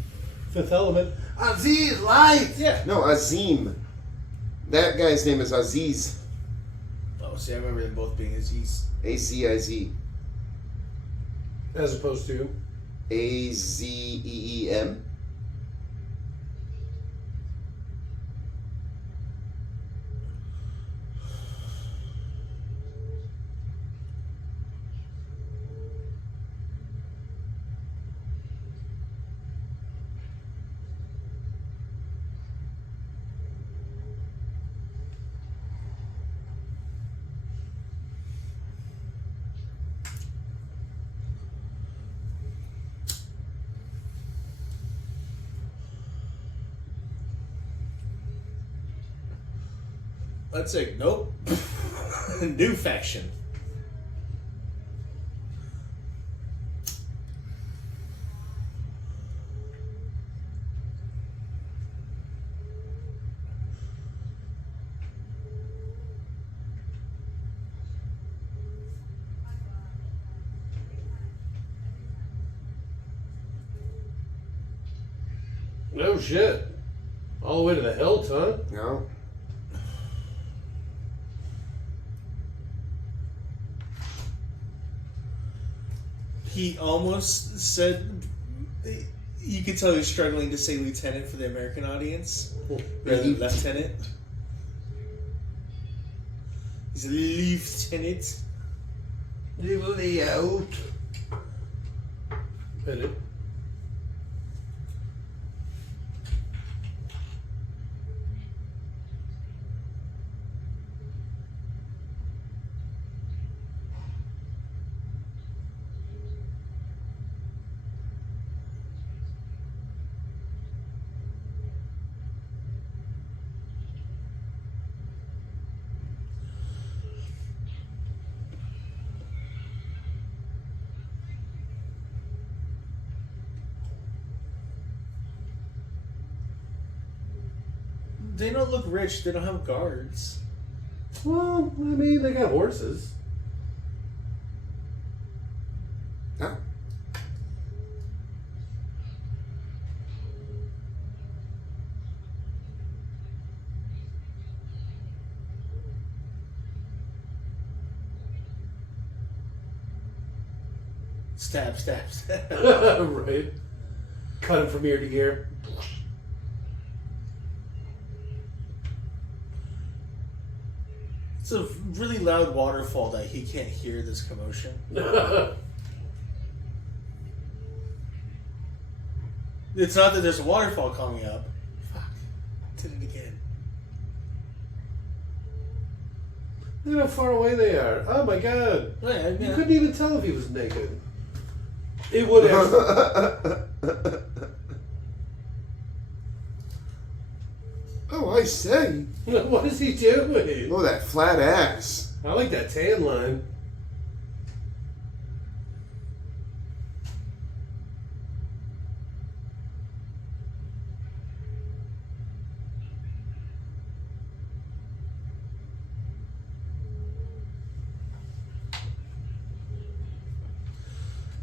Fifth Element. Aziz, light. Yeah. No, Azim. That guy's name is Aziz. Oh, see, I remember them both being Aziz. A-C-I-Z. As opposed to A-Z-E-E-M. Let's say nope. New faction. no shit. All the way to the hilt, huh? No. He almost said. You could tell he was struggling to say lieutenant for the American audience rather than lieutenant. He's a lieutenant. Leo. Edit. They don't look rich. They don't have guards. Well, I mean, they got horses. Huh? Stab, stab, stab. Right. Cut him from ear to ear. It's a really loud waterfall that he can't hear this commotion. It's not that there's a waterfall coming up. Fuck. Did it again. Look at how far away they are. Oh my god. Yeah, You couldn't even tell if he was naked. It would have. Oh, I say. What is he doing? Oh, that flat ass. I like that tan line.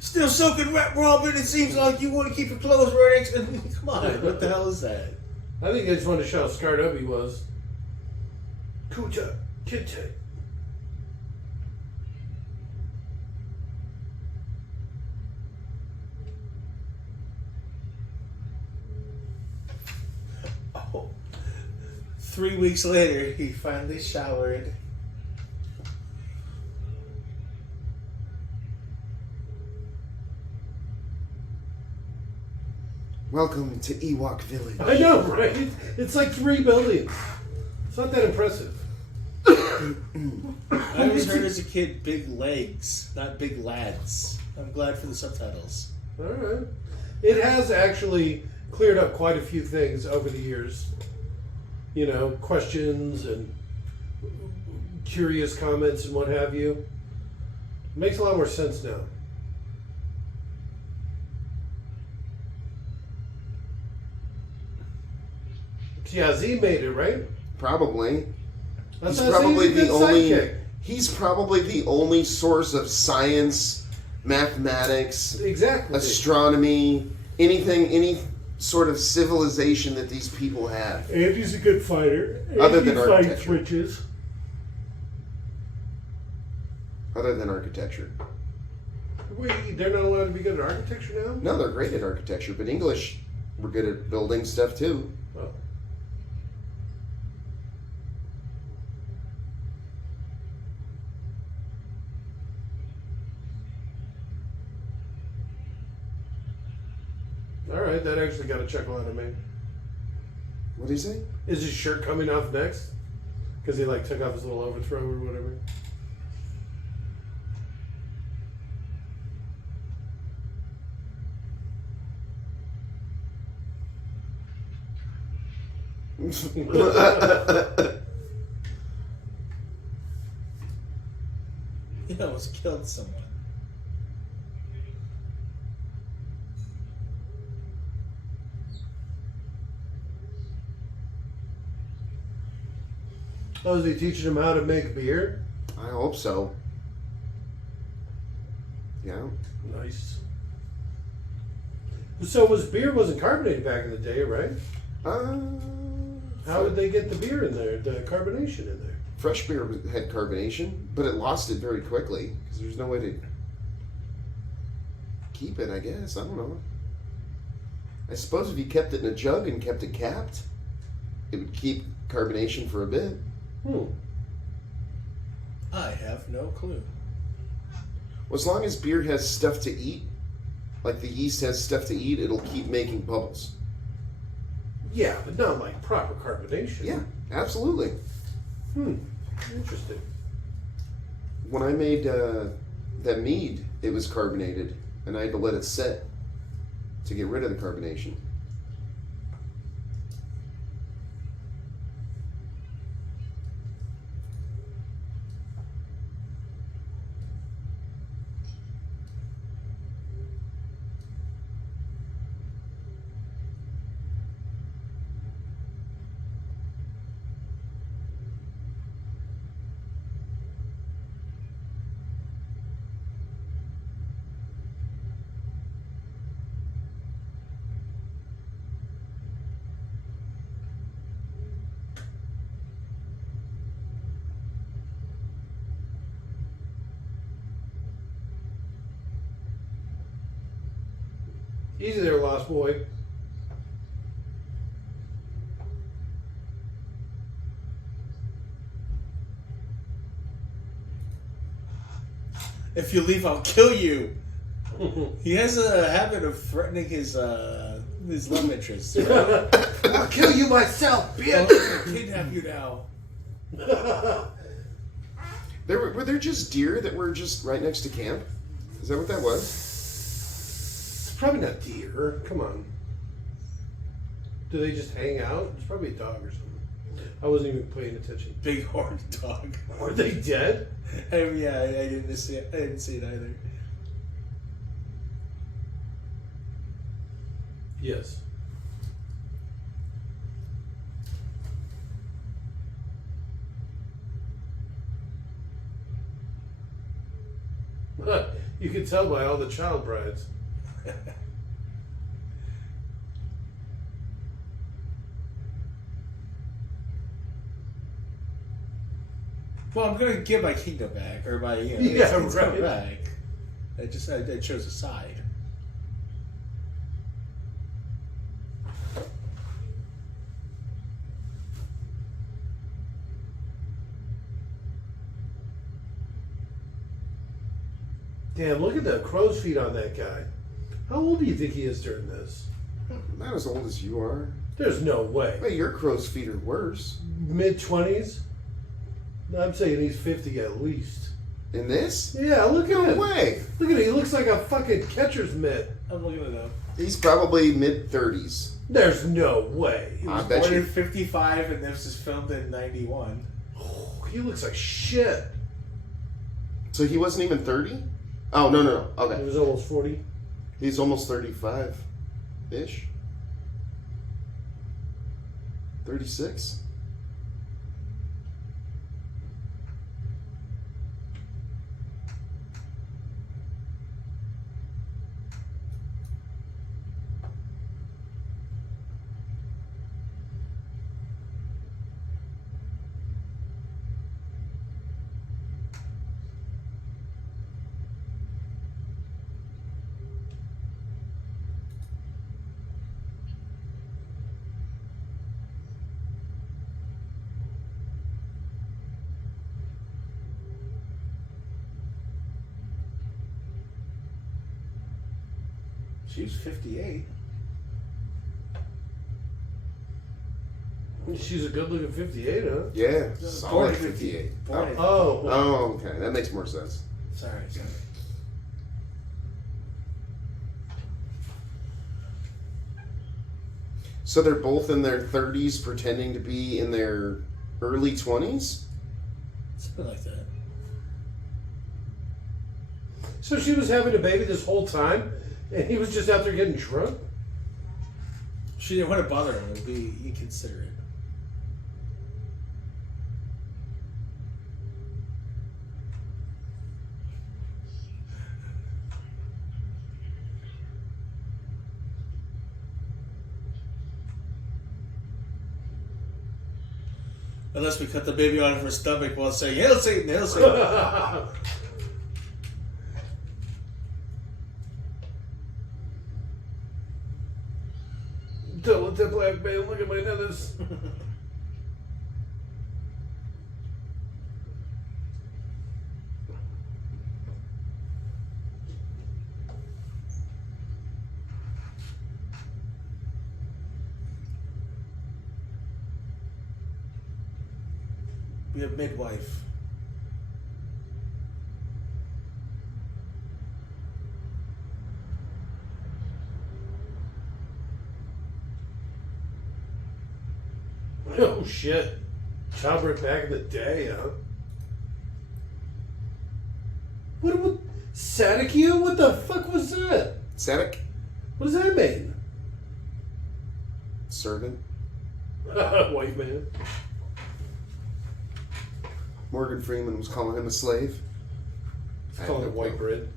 Still soaking wet, Robin. It seems like you want to keep your clothes right next to me. Come on, what the hell is that? I think they just wanted to show how scarred up he was. Kucha, kitche. Oh. 3 weeks later, he finally showered. Welcome to Ewok Village. I know, right? It's like 3 buildings. It's not that impressive. I always heard as a kid, big legs, not big lads. I'm glad for the subtitles. All right. It has actually cleared up quite a few things over the years. You know, questions and curious comments and what have you. It makes a lot more sense now. Yeah, Z made it, right? Probably. That's He's what I say, probably he's a the good only. sidekick. He's probably the only source of science, mathematics, Exactly. astronomy, any sort of civilization that these people have. And he's a good fighter. Other And than he fights architecture. witches. Other than architecture. Wait, they're not allowed to be good at architecture now? No, they're great at architecture, but English were good at building stuff too. Oh. Alright, that actually got a chuckle out of me. What do you say? Is his shirt coming off next? Because he like took off his little overthrow or whatever. He almost killed someone. Oh, is he teaching him how to make beer? I hope so. Yeah. Nice. So beer wasn't carbonated back in the day, right? How would they get the beer in there, the carbonation in there? Fresh beer had carbonation, but it lost it very quickly because there's no way to keep it, I guess. I don't know. I suppose if you kept it in a jug and kept it capped, it would keep carbonation for a bit. I have no clue. Well, as long as beer has stuff to eat, like the yeast has stuff to eat, it'll keep making bubbles. Yeah, but not like proper carbonation. Yeah, absolutely. Interesting. When I made that mead, it was carbonated, and I had to let it set to get rid of the carbonation. Easy there, Lost Boy. If you leave, I'll kill you. He has a habit of threatening his love interest. I'll kill you myself, bitch. I'll kidnap you now. Were there just deer that were just right next to camp? Is that what that was? It's probably not deer. Come on. Do they just hang out? It's probably a dog or something. I wasn't even paying attention. Big horned dog. Are they dead? Yeah, I didn't see it. I didn't see it either. Yes. You can tell by all the child brides. Well, I'm gonna get my kingdom back, or my Yeah, it's right. coming back. I chose a side. Damn, look at the crow's feet on that guy. How old do you think he is during this? Not as old as you are. There's no way. Hey, your crow's feet are worse. Mid-20s? I'm saying he's 50 at least. In this? Yeah, look at No him. way. Look at him. He looks like a fucking catcher's mitt. I'm looking it up. He's probably mid-30s. There's no way. He I was bet born you. in 55, and this was filmed in 91. Oh, he looks like shit. So he wasn't even 30? Oh, no. He Okay. was almost 40. He's almost 35-ish. 36? She was 58. She's a good-looking 58, huh? Yeah. Born Solid in 58. Born in- Oh. Oh, okay. That makes more sense. Sorry. So they're both in their 30s pretending to be in their early 20s? Something like that. So she was having a baby this whole time, and he was just out there getting drunk? She didn't want to bother him. It would be inconsiderate. Unless we cut the baby out of her stomach while saying, "Hail Satan, hail Satan." Don't let that black man look at my nethers. Be a midwife. Oh shit. Childbirth back in the day, huh? What Sadicue? What the fuck was that? Sadik? What does that mean? Servant? White man. Morgan Freeman was calling him a slave? It's calling it white bread.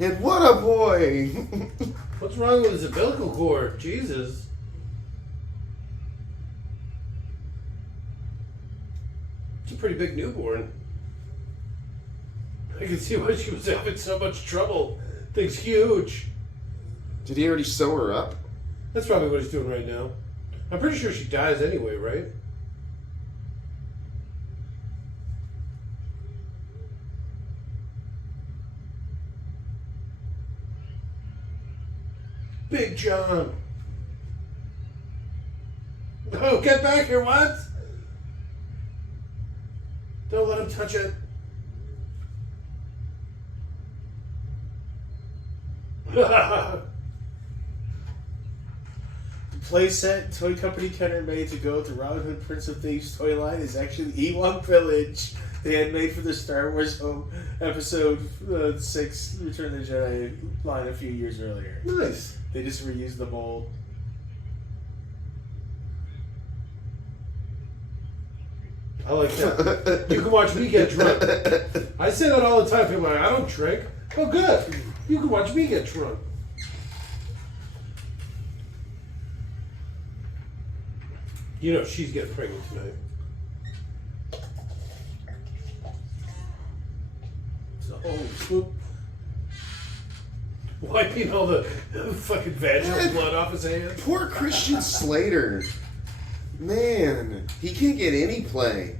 And what a boy! What's wrong with his umbilical cord? Jesus. It's a pretty big newborn. I can see why she was having so much trouble. Thing's huge. Did he already sew her up? That's probably what he's doing right now. I'm pretty sure she dies anyway, right? Big John. Oh, get back here, what? Don't let him touch it. Playset toy company Kenner made to go with the Robin Hood Prince of Thieves toy line is actually the Ewok Village they had made for the Star Wars Episode 6 Return of the Jedi line a few years earlier. Nice. They just reused the mold. I like that. You can watch me get drunk. I say that all the time. People are like, I don't drink. Oh, good. You can watch me get drunk. You know she's getting pregnant tonight. So, swoop. Wiping all the fucking vaginal blood off his hands. Poor Christian Slater. Man, he can't get any play.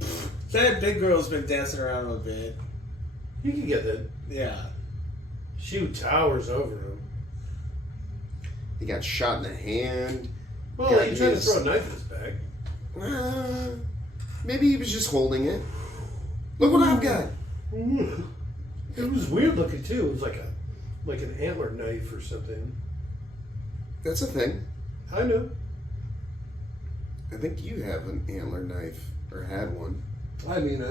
That big girl's been dancing around a bit. You can get that. Yeah. She towers over him. He got shot in the hand. Well, Got he tried to his- throw a knife in his bag. Maybe he was just holding it. Look what I've got. It was weird looking too. It was like an antler knife or something. That's a thing. I know. I think you have an antler knife, or had one. I mean, I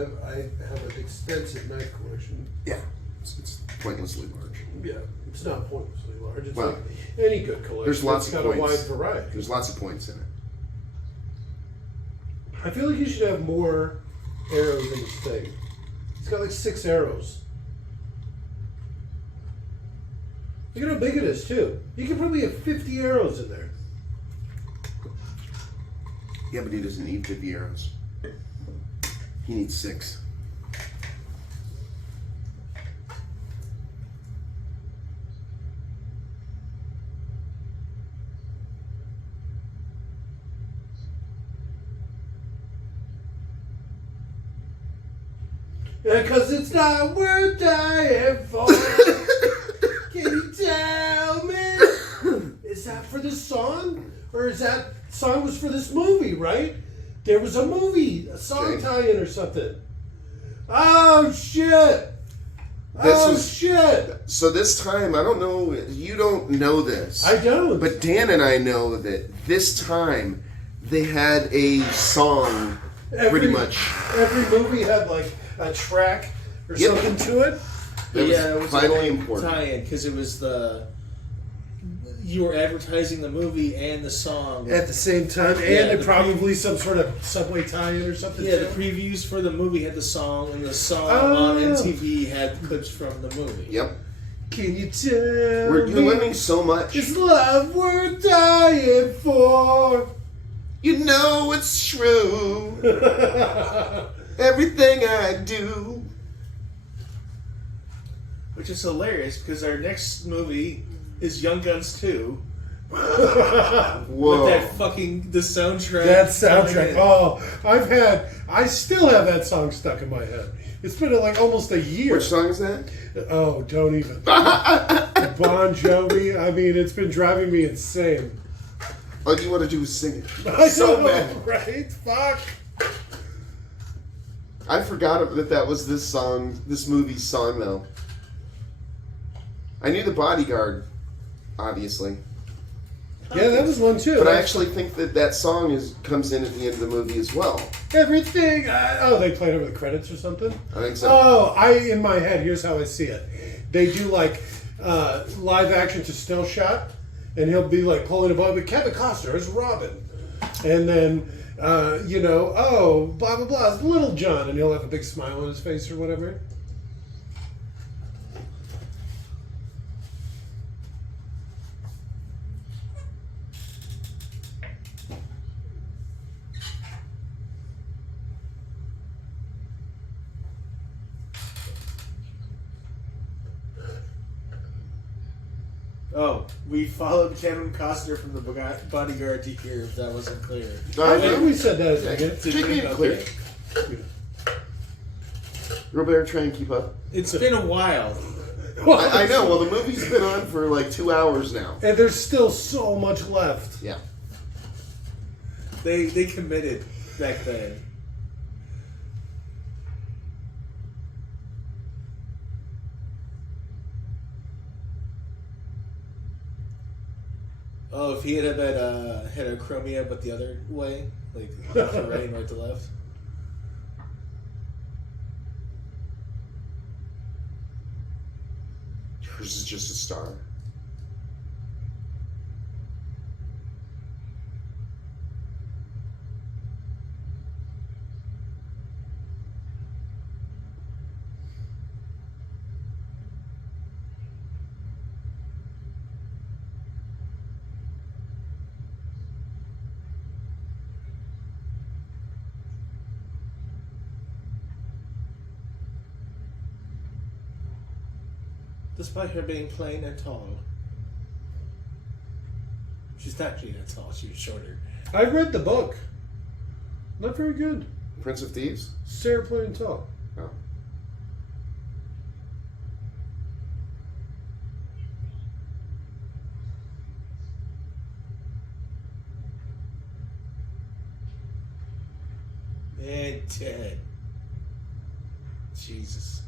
have an extensive knife collection. Yeah. It's pointlessly large. Yeah, it's not pointlessly large. It's Well, like any good collection. there's lots it's of got a wide points. variety. There's lots of points in it. I feel like you should have more arrows in this thing. It's got like 6 arrows. Look at how big it is too. You could probably have 50 arrows in there. Yeah, but he doesn't need 50 arrows. He needs 6. Because it's not worth dying for. Can you tell me? Is that for this song? Or is that song was for this movie, right? There was a movie, a song Okay. tie-in or something. Oh, shit. Shit. So this time, I don't know, you don't know this. I don't. But Dan and I know that this time they had a song pretty much. Every movie had like a track or Yep. something to it. That Yeah, it was was vitally a important. tie-in because it was you were advertising the movie and the song. At the same time, Yeah, and the probably some sort of subway tie-in or something. Yeah, the too. previews for the movie had the song, and the song Oh. on MTV had clips from the movie. Yep. Can you tell You're me learning so much. is love worth dying for? You know it's true. Everything I do. Which is hilarious because our next movie is Young Guns 2. Whoa. With that fucking the soundtrack. That soundtrack. Oh. Oh, I still have that song stuck in my head. It's been like almost a year. Which song is that? Oh, don't even. Bon Jovi. I mean, it's been driving me insane. All you want to do is sing it. I So know, bad. right? Fuck. I forgot that was this movie's song though. I knew The Bodyguard, obviously. Yeah, that was one too. But I actually think that song comes in at the end of the movie as well. Everything. They played over the credits or something. I think so. Oh, in my head, here's how I see it. They do like live action to still shot, and he'll be like pulling a boat, but Kevin Costner is Robin, and then blah blah blah, it's Little John, and he'll have a big smile on his face or whatever. Oh, we followed Kevin Costner from the Bodyguard to here, if that wasn't clear. I think we said that as a Okay. beginning. Just make it clear. You better try and keep up. It's been a while. I know. Well, the movie's been on for like 2 hours now. And there's still so much left. Yeah. They committed back then. Oh, if he had that heterochromia, but the other way, like left to right, right to left. Yours is just a star. Despite her being plain and tall. She's not actually that tall, she was shorter. I read the book. Not very good. Prince of Thieves? Sarah playing tall. Oh. And dead. Jesus.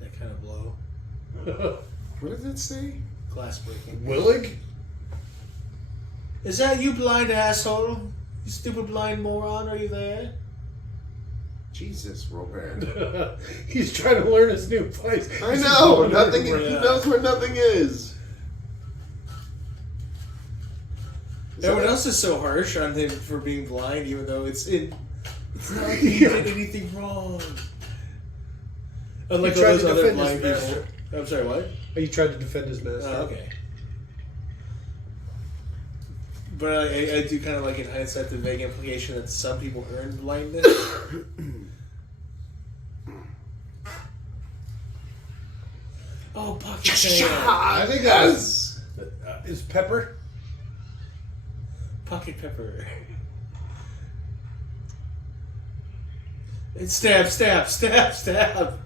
That kind of blow. What did it say? Glass breaking. Willig? Is that you, blind asshole? You stupid blind moron, are you there? Jesus, Robert. He's trying to learn his new place. I He's know. going Nothing. everywhere. He knows where nothing is. Everyone else is so harsh on him for being blind, even though it's not like he did anything wrong. Unlike all tried those to other defend blind his people. master. I'm sorry, what? He tried to defend his master. Oh, okay. But I do kind of like in hindsight the vague implication that some people earn blindness. Oh, pocket fan. I think that was is Pepper. Pocket pepper. It's stab, stab, stab, stab.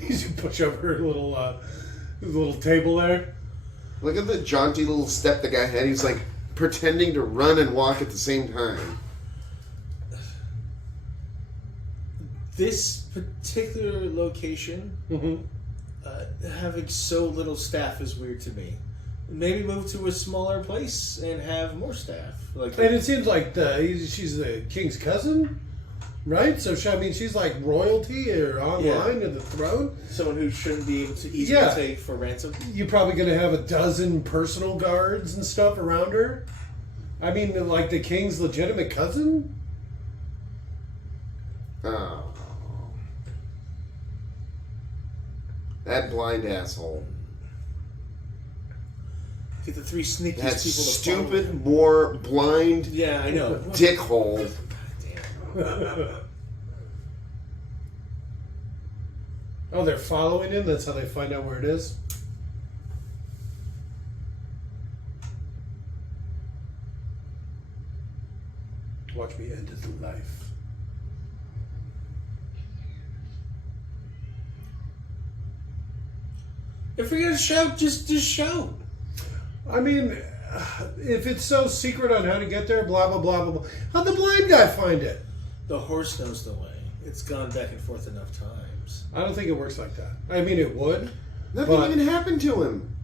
He's gonna push over her little table there. Look at the jaunty little step the guy had. He's like pretending to run and walk at the same time. This particular location, having so little staff is weird to me. Maybe move to a smaller place and have more staff. Like, And it seems like she's the king's cousin, right? So she's like royalty or online in the throne. someone who shouldn't be able to easily Yeah. take for ransom. You're probably gonna have a dozen personal guards and stuff around her. I mean, like the king's legitimate cousin. Oh. That blind asshole. Get the three sneakiest That people to follow stupid, him. more blind Yeah, I know. dickhole. Damn. Oh, they're following him. That's how they find out where it is. Watch me end his life. If you're gonna shout, just shout. I mean, if it's so secret on how to get there, blah blah blah blah blah. How'd the blind guy find it? The horse knows the way. It's gone back and forth enough times. I don't think it works like that. I mean, it would. Nothing But- even happened to him.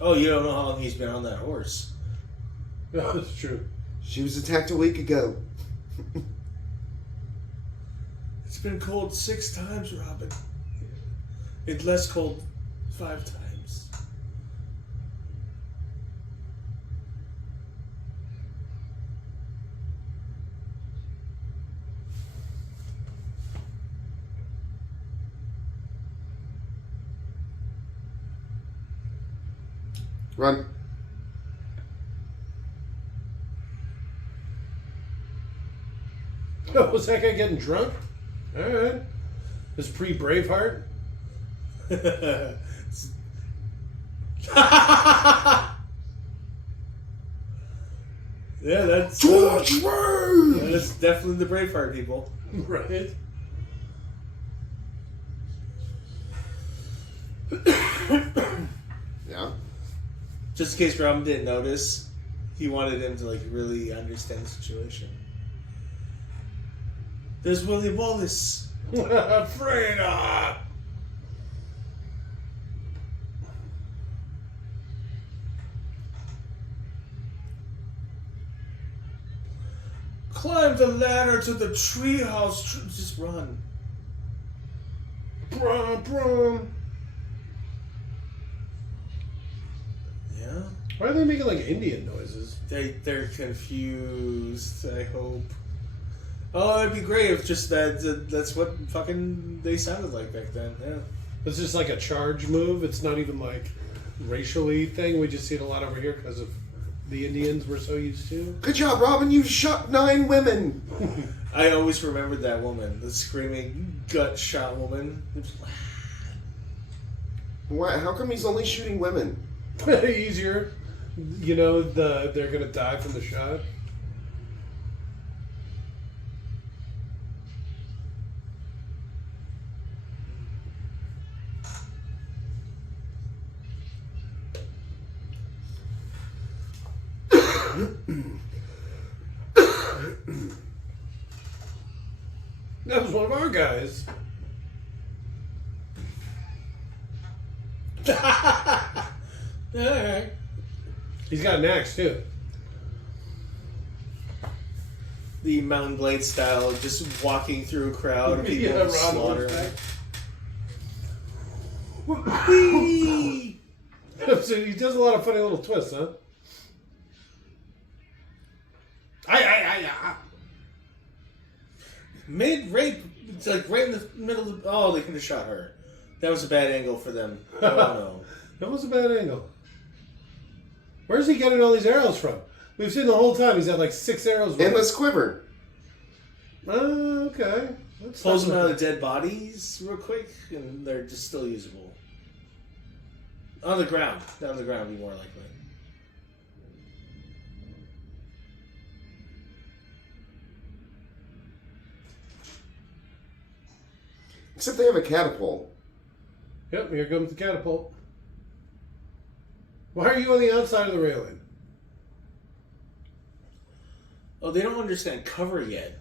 Oh, you don't know how long he's been on that horse. That's true. She was attacked a week ago. It's been cold 6 times, Robin. It's less cold 5 times. Run. Oh, was that guy getting drunk? All right. This pre-Braveheart. Yeah, that's George Rose! that's definitely the Braveheart people. Right. Yeah. Just in case Robin didn't notice, he wanted him to like really understand the situation. There's William Wallace. Freda! Climb the ladder to the treehouse. Just run. Brum, brum. Yeah. Why are they making like Indian noises? They're confused. I hope. Oh, it'd be great if just that's what fucking they sounded like back then. Yeah. It's just like a charge move. It's not even like racially thing. We just see it a lot over here because of the Indians we're so used to. Good job, Robin. You shot 9 women. I always remembered that woman, the screaming gut shot woman. Why? How come he's only shooting women? Easier. You know, they're gonna die from the shot. That was one of our guys. Alright. He's got an axe too. The Mountain Blade style, just walking through a crowd of people Yeah, Rob slaughtering. So he does a lot of funny little twists, huh? Mid-rape, it's like right in the middle of... Oh, they could have shot her. That was a bad angle for them. Oh, no. That was a bad angle. Where's he getting all these arrows from? We've seen the whole time he's had like 6 arrows. In this quiver. Oh, okay. That's Pulls them not out of dead bodies real quick, and they're just still usable. On the ground. Down the ground would be more likely. Except they have a catapult. Yep, here comes the catapult. Why are you on the outside of the railing? Oh, they don't understand cover yet.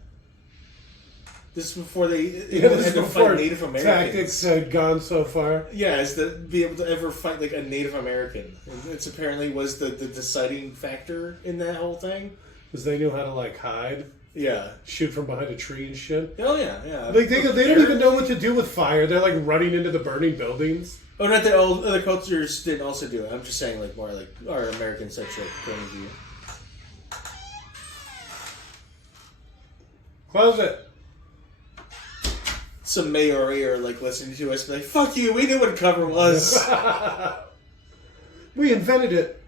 This is before they Yeah, this had is to before fight Native Americans. tactics had gone so far. Yeah, is to be able to ever fight like a Native American. And it's apparently was the deciding factor in that whole thing. Because they knew how to like hide, Yeah. shoot from behind a tree and shit. Oh yeah, yeah. Like they don't even know what to do with fire. They're like running into the burning buildings. Oh, not that all other cultures didn't also do it. I'm just saying like more like our American centric point of view. Close it. Some Maori are like listening to us, be like, "Fuck you! We knew what cover was." We invented it.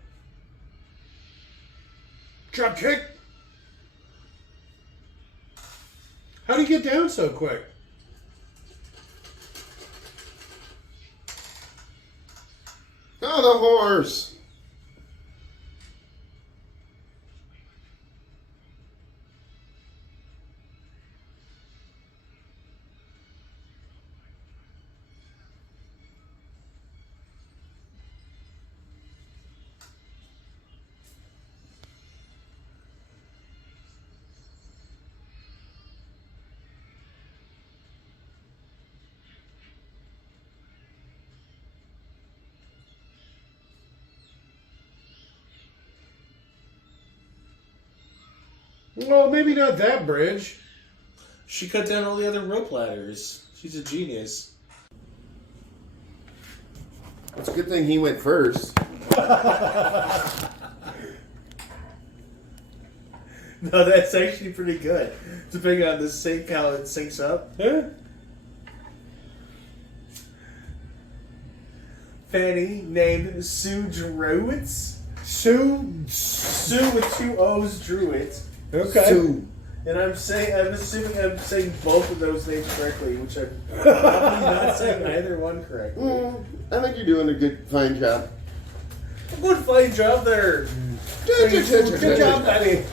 Drop kick. How do you get down so quick? Oh, the horse. Well, maybe not that bridge. She cut down all the other rope ladders. She's a genius. It's a good thing he went first. No, that's actually pretty good. Depending on the sync, how it syncs up. Yeah. Fanny named Sue Druids. Sue. Sue with 2 O's Druids. Okay. Sue. And I'm assuming I'm saying both of those names correctly, which I'm probably not saying either one correctly. I think you're doing a fine job. Good fine job there. Good job, Daddy.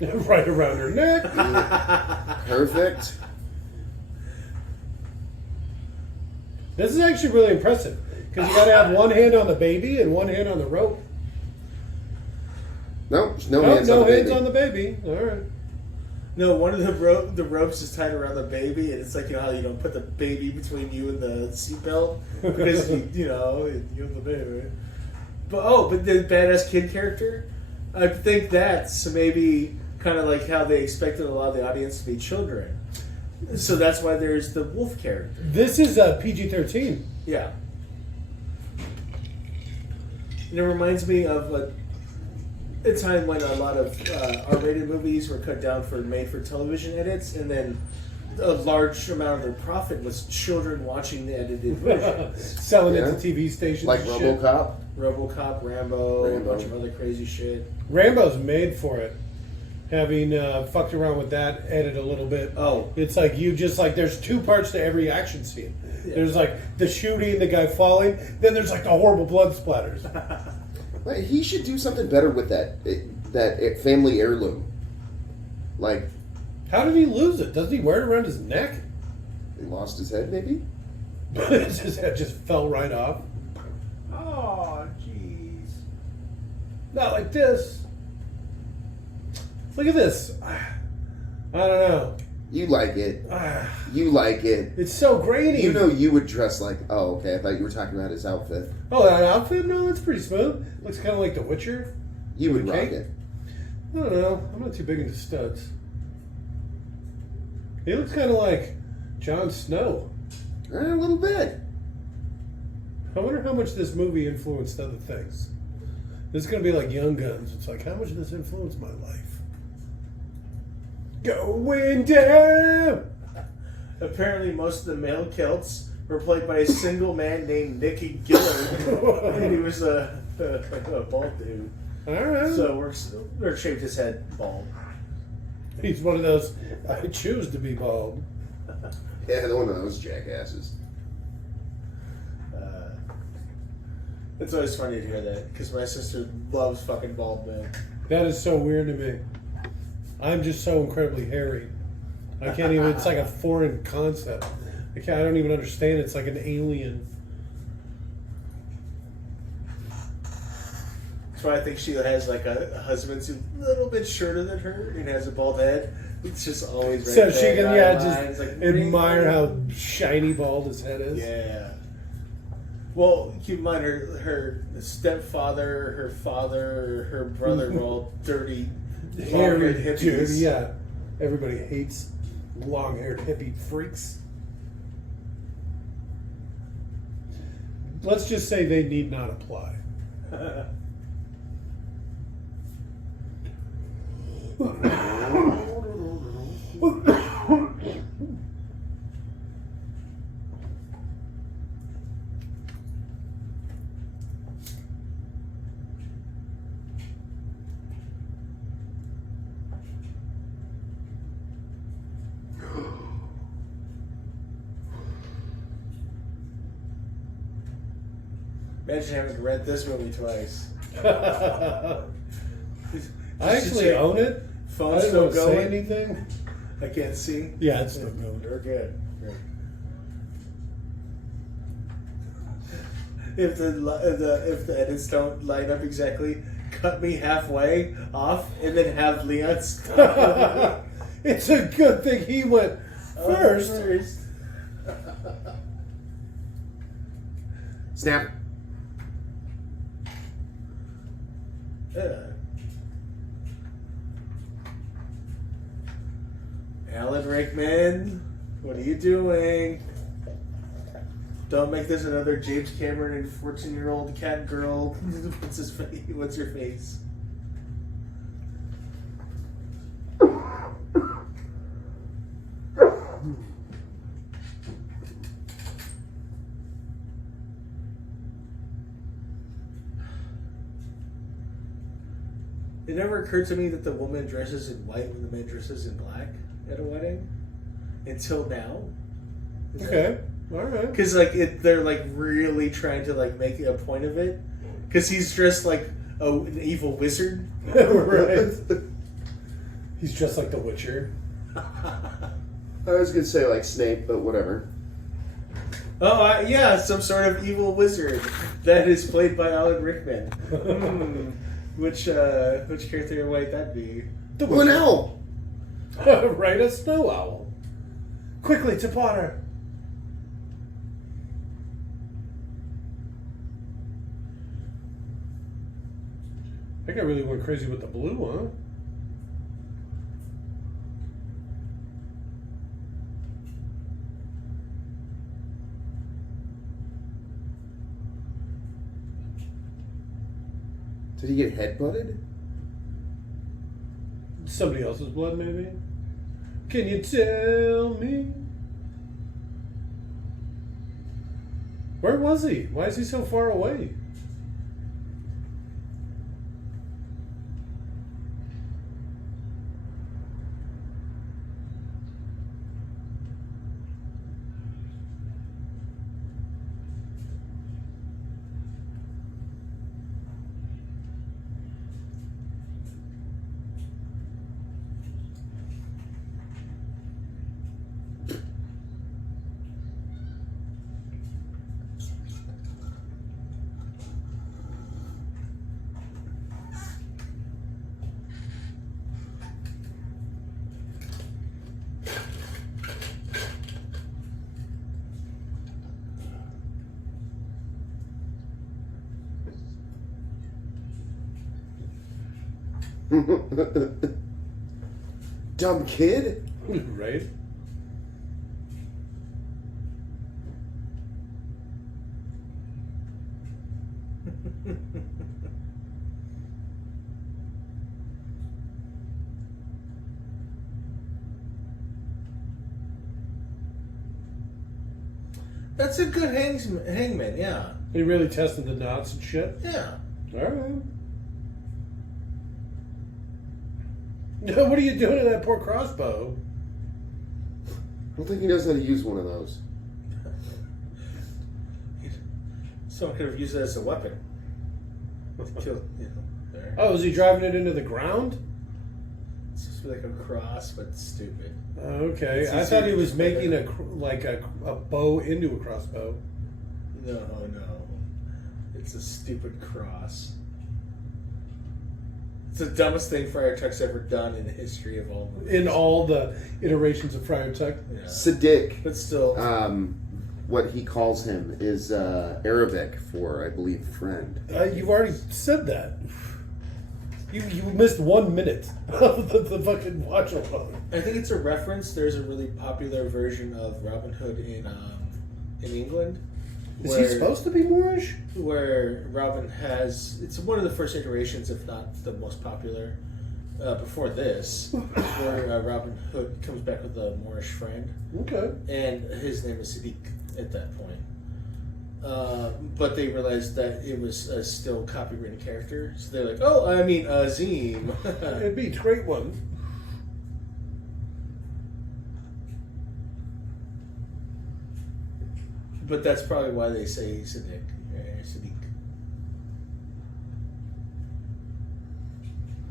Right around her neck. Perfect. This is actually really impressive because you got to have one hand on the baby and one hand on the rope. Nope, no hands on the baby. On the baby. All right. No, one of the ropes is tied around the baby, and it's like, you know how you don't put the baby between you and the seatbelt because you and the baby. But the badass kid character, I think that's maybe kind of like how they expected a lot of the audience to be children. So that's why there's the wolf character. This is a PG-13. Yeah. And it reminds me of a time when a lot of R-rated movies were cut down for made-for-television edits, and then a large amount of their profit was children watching the edited version. Selling it to TV stations. Like and shit. RoboCop, Rambo, a bunch of other crazy shit. Rambo's made for it. Having fucked around with that, edit a little bit. Oh. It's like there's two parts to every action scene. Yeah. There's like the shooting, the guy falling, then there's like the horrible blood splatters. He should do something better with that family heirloom. Like, how did he lose it? Doesn't he wear it around his neck? He lost his head, maybe? His head just fell right off. Oh, jeez. Not like this. Look at this. I don't know. You like it. You like it. It's so grainy. You know you would dress like... Oh, okay. I thought you were talking about his outfit. Oh, that outfit? No, that's pretty smooth. Looks kind of like The Witcher. You would rock cake. it. I don't know. I'm not too big into studs. He looks kind of like Jon Snow. A little bit. I wonder how much this movie influenced other things. This is going to be like Young Guns. It's like, how much did this influence my life? Going down! Apparently, most of the male Celts were played by a single man named Nicky Gillard, and he was a bald dude. All right. So we're shaved his head bald. He's one of those, I choose to be bald. Yeah, one of those jackasses. It's always funny to hear that, because my sister loves fucking bald men. That is so weird to me. I'm just so incredibly hairy. I can't even, it's like a foreign concept. I don't even understand. It's like an alien. That's why I think she has like a husband who's a little bit shorter than her and has a bald head. It's just always right so there. She can, just like, admire how shiny bald his head is. Yeah. Well, keep in mind her stepfather, her father, her brother were all dirty, hairy hippies. dude. Yeah. Everybody hates long-haired hippie freaks. Let's just say they need not apply. Imagine having to rent this movie twice. I actually own it. Phone's I still don't say going. anything. I can't see. Yeah, it's still going. We're good. If the edits don't line up exactly, cut me halfway off and then have Leon stop. It's a good thing he went first. Snap. Alan Rickman, what are you doing? Don't make this another James Cameron and 14-year-old cat girl. What's his face? What's your face? It never occurred to me that the woman dresses in white when the man dresses in black at a wedding. Until now. Okay. All right. Because like they're like really trying to like make a point of it. Because he's dressed like an evil wizard. Right. He's just like the Witcher. I was gonna say like Snape, but whatever. Oh, yeah, some sort of evil wizard that is played by Alan Rickman. Which character might that be? The An owl. Right, a snow owl. Quickly to Potter. I got really went crazy with the blue, huh? Did he get headbutted? Somebody else's blood, maybe? Can you tell me? Where was he? Why is he so far away? Dumb kid. Right? That's a good hangman, yeah. He really tested the knots and shit. Yeah. All right. What are you doing to that poor crossbow? I don't think he knows how to use one of those. Someone could have used it as a weapon. Kill, there. Oh, is he driving it into the ground? It's supposed to be like a cross, but stupid. Okay, It's I easier thought he to was just making make a bow into a crossbow. No. It's a stupid cross. It's the dumbest thing Friar Tuck's ever done in the history of all movies. In all the iterations of Friar Tuck. Yeah. Sadiq. But still. What he calls him is Arabic for, I believe, friend. You've already said that. You missed 1 minute of the fucking watch along. I think it's a reference. There's a really popular version of Robin Hood in England. Is he supposed to be Moorish? Where Robin has... It's one of the first iterations, if not the most popular. Before this, where Robin Hood comes back with a Moorish friend. Okay. And his name is Sadiq at that point. But they realized that it was a still copywritten character. So they're like, oh, I mean, Azim. It'd be a great one. But that's probably why they say Sadiq. Sadiq.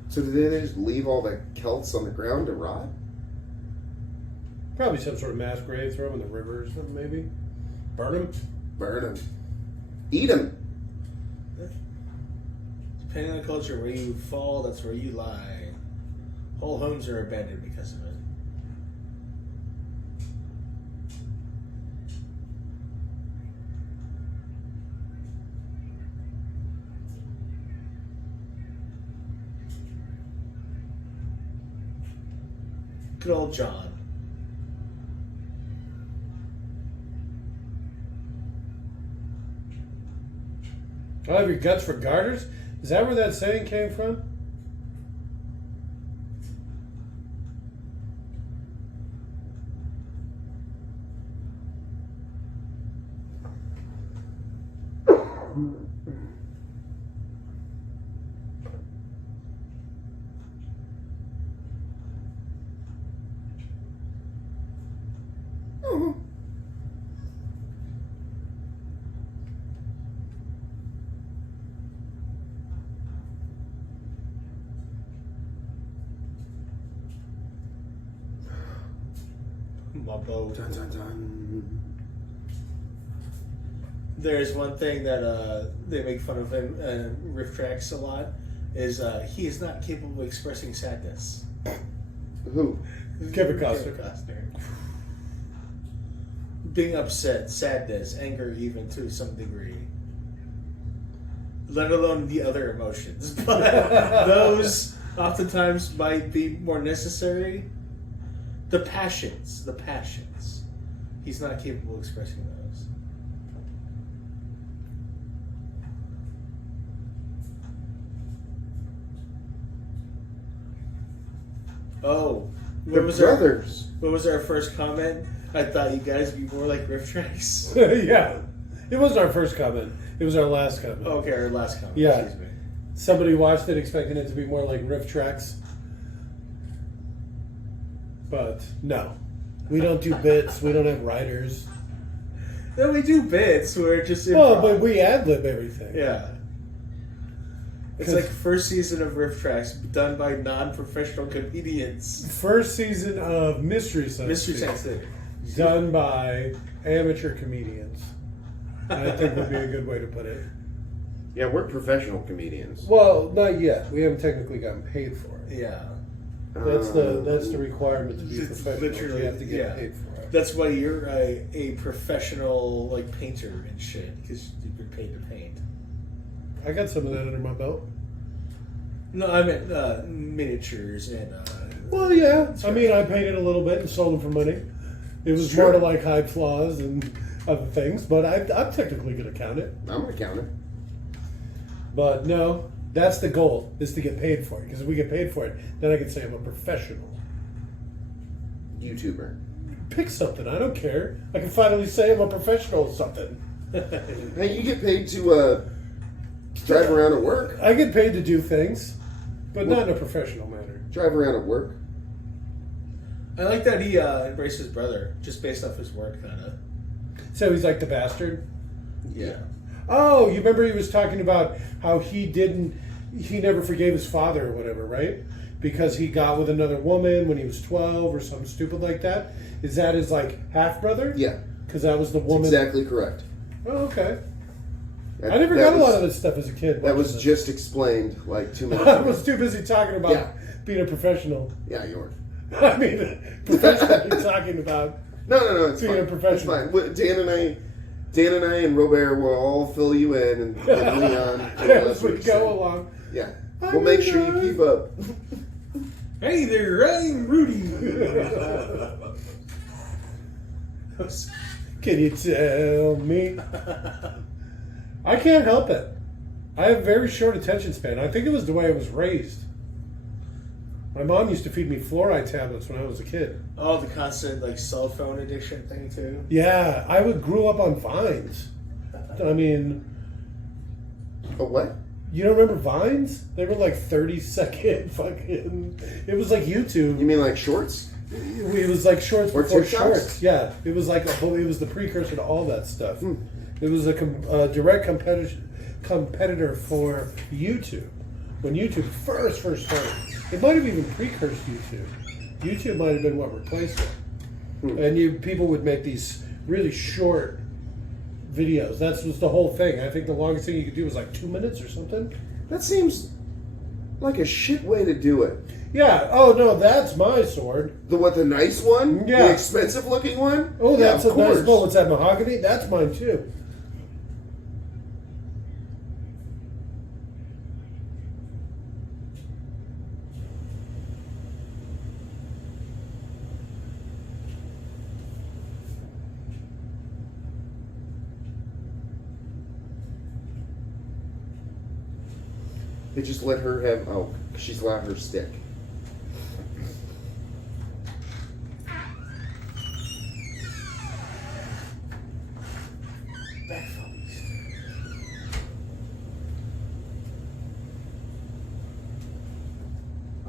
So did they just leave all the Celts on the ground to rot? Probably some sort of mass grave, throw them in the river or something, maybe. Burn them. Burn them. Eat them. Depending on the culture, where you fall, that's where you lie. Whole homes are abandoned because of it. Good old John. I have your guts for garters? Is that where that saying came from? boat. Dun, dun, dun. There's one thing that they make fun of him riff tracks a lot is he is not capable of expressing sadness. Who? Kevin Costner. Being upset, sadness, anger, even to some degree. Let alone the other emotions. But those oftentimes might be more necessary. The passions. He's not capable of expressing those. Oh. The brothers. What was our first comment? I thought you guys would be more like riff tracks. Yeah. It wasn't our first comment. It was our last comment. Okay, our last comment. Yeah. Excuse me. Somebody watched it expecting it to be more like riff tracks. But no. We don't do bits. We don't have writers. Then we do bits where it's just Well, improv. but we ad-lib everything. Yeah. It's like first season of riff tracks done by non-professional comedians. First season of Mystery Science Mystery Theater, Science Theater. done by amateur comedians. I think would be a good way to put it. Yeah, we're professional comedians. Well, not yet. We haven't technically gotten paid for it. Yeah. That's the requirement to be It's professional. literally- You have to get yeah. paid for it. That's why you're a professional like painter and shit because you've been paid to paint. I got some of that under my belt. No, I meant miniatures and. Well, yeah. I mean, I painted a little bit and sold them for money. It was Sure. more to like hide flaws and other things, but I'm technically going to count it. I'm gonna count it. But no, that's the goal, is to get paid for it. Because if we get paid for it, then I can say I'm a professional. YouTuber. Pick something. I don't care. I can finally say I'm a professional at something. Hey, you get paid to drive around at work. I get paid to do things, but not in a professional manner. Drive around at work. I like that he embraced his brother just based off his work, kind of. So he's like the bastard. Yeah. Oh, you remember he was talking about how he never forgave his father or whatever, right? Because he got with another woman when he was 12 or something stupid like that. Is that his like half brother? Yeah. Because that was the woman. Exactly correct. Oh, okay. That- I never that got a was- lot of this stuff as a kid. That was just explained like 2 minutes I ago. was too busy talking about Yeah. being a professional. Yeah, you were. I mean, professionally talking about. No, it's Being fine. a professional. It's fine. Dan and I and Robert will all fill you in and Leon. As we go along. Yeah. I'm We'll make sure you Leon. keep up. Hey there, I'm Rudy. Can you tell me? I can't help it. I have very short attention span. I think it was the way I was raised. My mom used to feed me fluoride tablets when I was a kid. Oh, the constant like cell phone addiction thing too. Yeah, grew up on Vines. I mean, A what? you don't remember Vines? They were like 30-second fucking. It was like YouTube. You mean like shorts? It was like shorts Or before TikToks? shorts. Yeah, it was like it was the precursor to all that stuff. It was a direct competitor for YouTube when YouTube first started. It might have even precursed YouTube. YouTube might have been what replaced it. And people would make these really short videos. That was the whole thing. I think the longest thing you could do was like 2 minutes or something. That seems like a shit way to do it. Yeah. Oh no, that's my sword. The nice one? Yeah. The expensive looking one? Oh, that's yeah, a of nice course. bowl. What's that, mahogany? That's mine too. They just let her have. Oh, she's allowed her stick.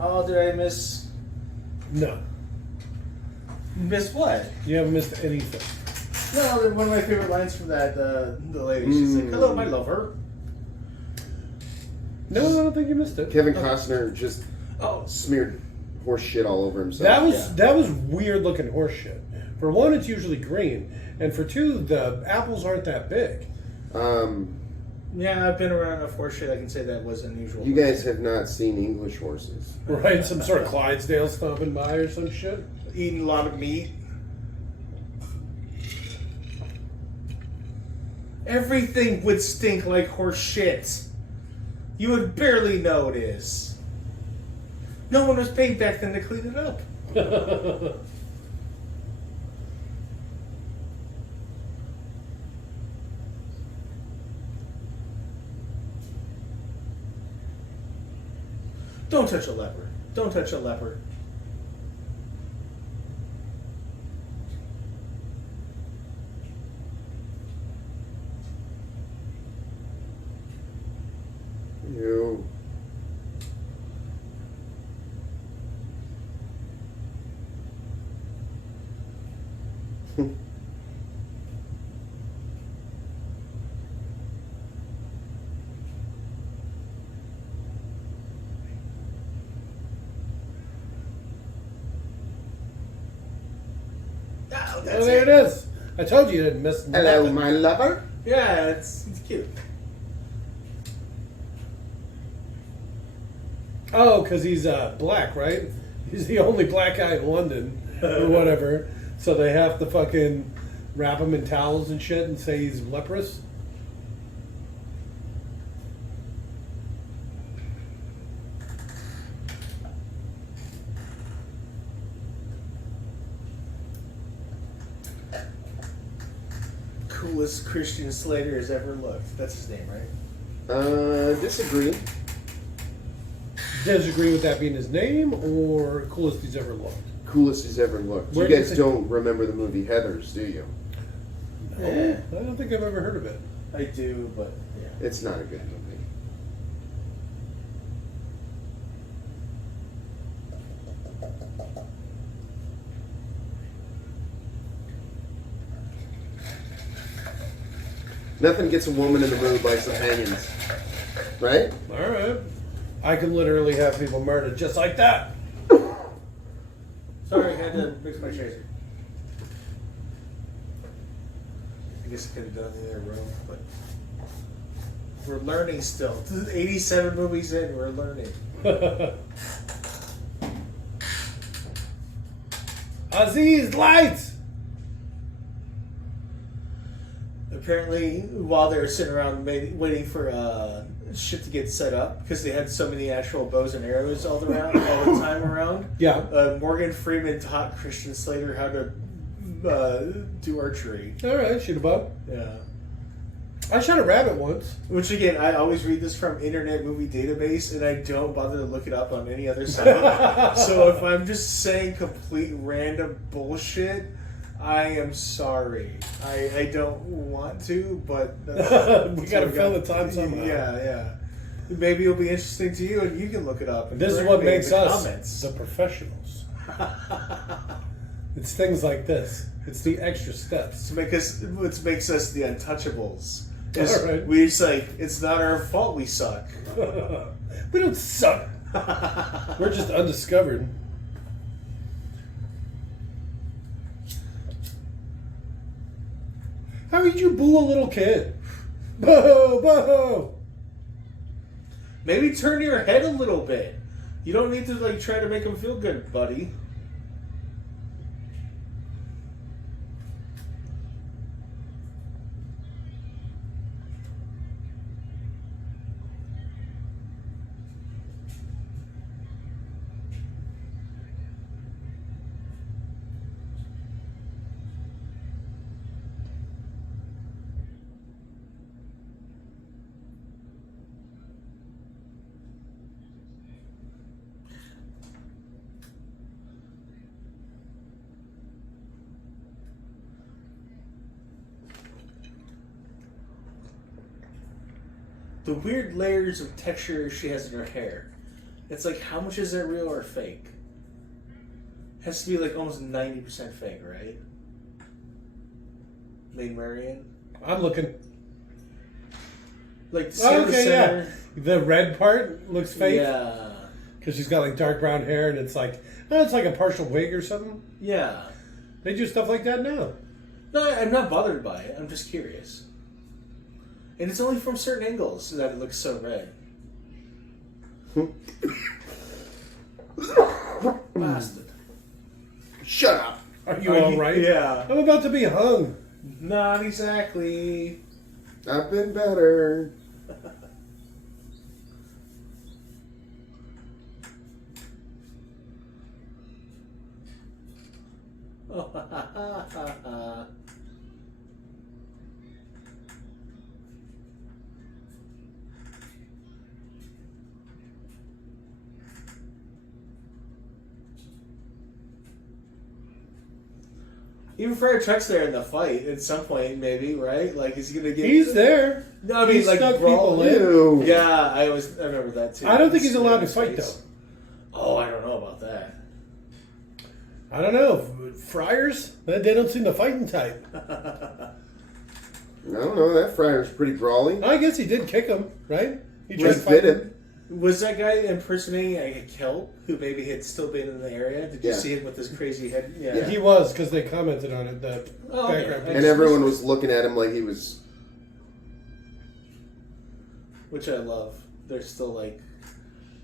Oh, did I miss No, what? you haven't missed anything. No, one of my favorite lines from that the lady. She's like, "Hello, my lover." No, I don't think you missed it. Kevin Costner just Oh, smeared horse shit all over himself. That was weird looking horse shit. For one, it's usually green, and for two, the apples aren't that big. Yeah, I've been around enough horse shit. I can say that was unusual. You guys have not seen English horses. Right? Some sort of Clydesdale stomping by or some shit. Eating a lot of meat. Everything would stink like horse shit. You would barely notice. No one was paid back then to clean it up. Don't touch a leopard. Don't touch a leopard. Ew. Oh, Oh, there it is. I told you you didn't miss nothing. Hello, my lover. Yeah, it's cute. Oh, because he's black, right? He's the only black guy in London or whatever. So they have to fucking wrap him in towels and shit and say he's leprous. Coolest Christian Slater has ever looked. That's his name, right? Disagree. Disagree with that being his name or coolest he's ever looked? Coolest he's ever looked. Where You do you guys think- don't remember the movie Heathers, do you? No, Yeah. I don't think I've ever heard of it. I do, but yeah. It's not a good movie. Nothing gets a woman in the mood like some hangings. Right? All right. I can literally have people murdered just like that. Sorry, I had to mix my chaser. I guess I could have done it in the other room, but we're learning still. 87 movies in, we're learning. Aziz, lights! Apparently, while they were sitting around waiting for shit to get set up, because they had so many actual bows and arrows all the time around, Yeah. Morgan Freeman taught Christian Slater how to do archery. All right, shoot a bow. Yeah. I shot a rabbit once. Which again, I always read this from Internet Movie Database, and I don't bother to look it up on any other site. So if I'm just saying complete random bullshit, I am sorry. I don't want to, but We gotta fill the time somehow. Yeah. Maybe it'll be interesting to you, and you can look it up. And This is correct what me in makes the us comments. the professionals. It's things like this. It's the extra steps. What makes us the untouchables. Is All right. we just like, it's not our fault we suck. We don't suck. We're just undiscovered. How did you boo a little kid? Boo, boo. Maybe turn your head a little bit. You don't need to like try to make him feel good, buddy. The weird layers of texture she has in her hair. It's like, how much is that real or fake? Has to be like almost 90% fake, right? Maid Marian? I'm looking. Like, see on the Okay, center? yeah. The red part looks fake. Yeah. Because she's got like dark brown hair and it's like a partial wig or something. Yeah. They do stuff like that now. No, I'm not bothered by it. I'm just curious. And it's only from certain angles that it looks so red. Bastard. Shut up. Are you all right? Yeah. I'm about to be hung. Not exactly. I've been better. Even Fire Truck's there in the fight at some point, maybe, right? Like, is he gonna get? He's there. No, I mean, He like stuck brawl people in. Ew. Yeah, I remember that too. I don't think he's allowed to His fight, face. though. Oh, I don't know about that. I don't know. Friars? They don't seem the fighting type. I don't know. That Friar's pretty brawly. I guess he did kick him, right? He tried to Just fight bit him. Was that guy impersonating a Celt who maybe had still been in the area? Did you Yeah. see him with his crazy head? Yeah. He was, because they commented on it. The Oh, background yeah. And everyone was looking at him like he was... Which I love. There's still like,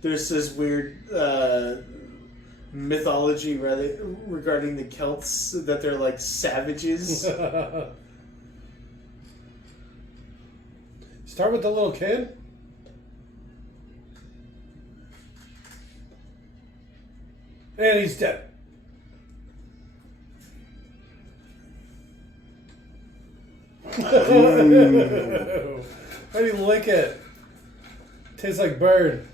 there's this weird mythology regarding the Celts that they're like savages. Start with the little kid. And he's dead. How do you lick it? Tastes like bird.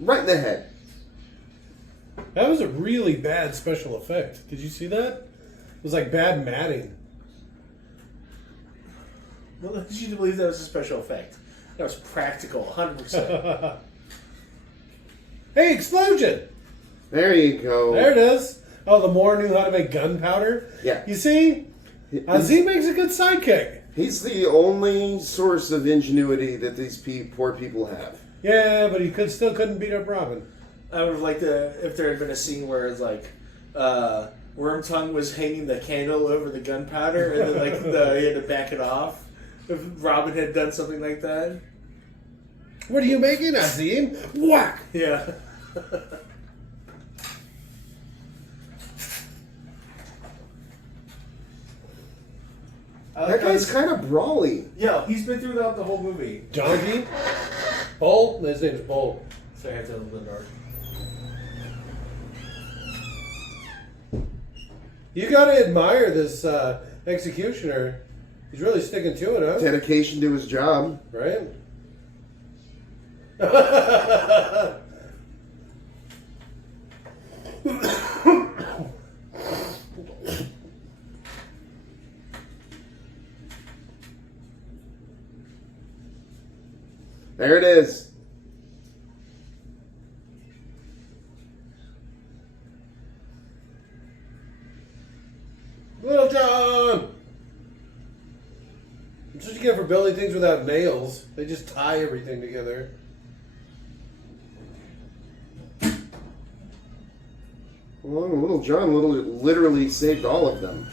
Right in the head. That was a really bad special effect. Did you see that? It was like bad matting. Well, did you believe that was a special effect? That was practical, 100%. Hey, explosion! There you go. There it is. Oh, the Moor knew how to make gunpowder. Yeah. You see? Azim makes a good sidekick. He's the only source of ingenuity that these poor people have. Yeah, but he still couldn't beat up Robin. I would have liked if there had been a scene where it's like, Wormtongue was hanging the candle over the gunpowder and then like he had to back it off. If Robin had done something like that. What are you making, Azim? Whack! Yeah. That guy's kind of brawly. Yeah, he's been through that the whole movie. Donkey? Bull? His name is Bull. So I have to open the door. You gotta admire this executioner. He's really sticking to it, huh? Dedication to his job. Right? There it is. Little John! That's what you get for building things without nails. They just tie everything together. Well, Little John literally saved all of them.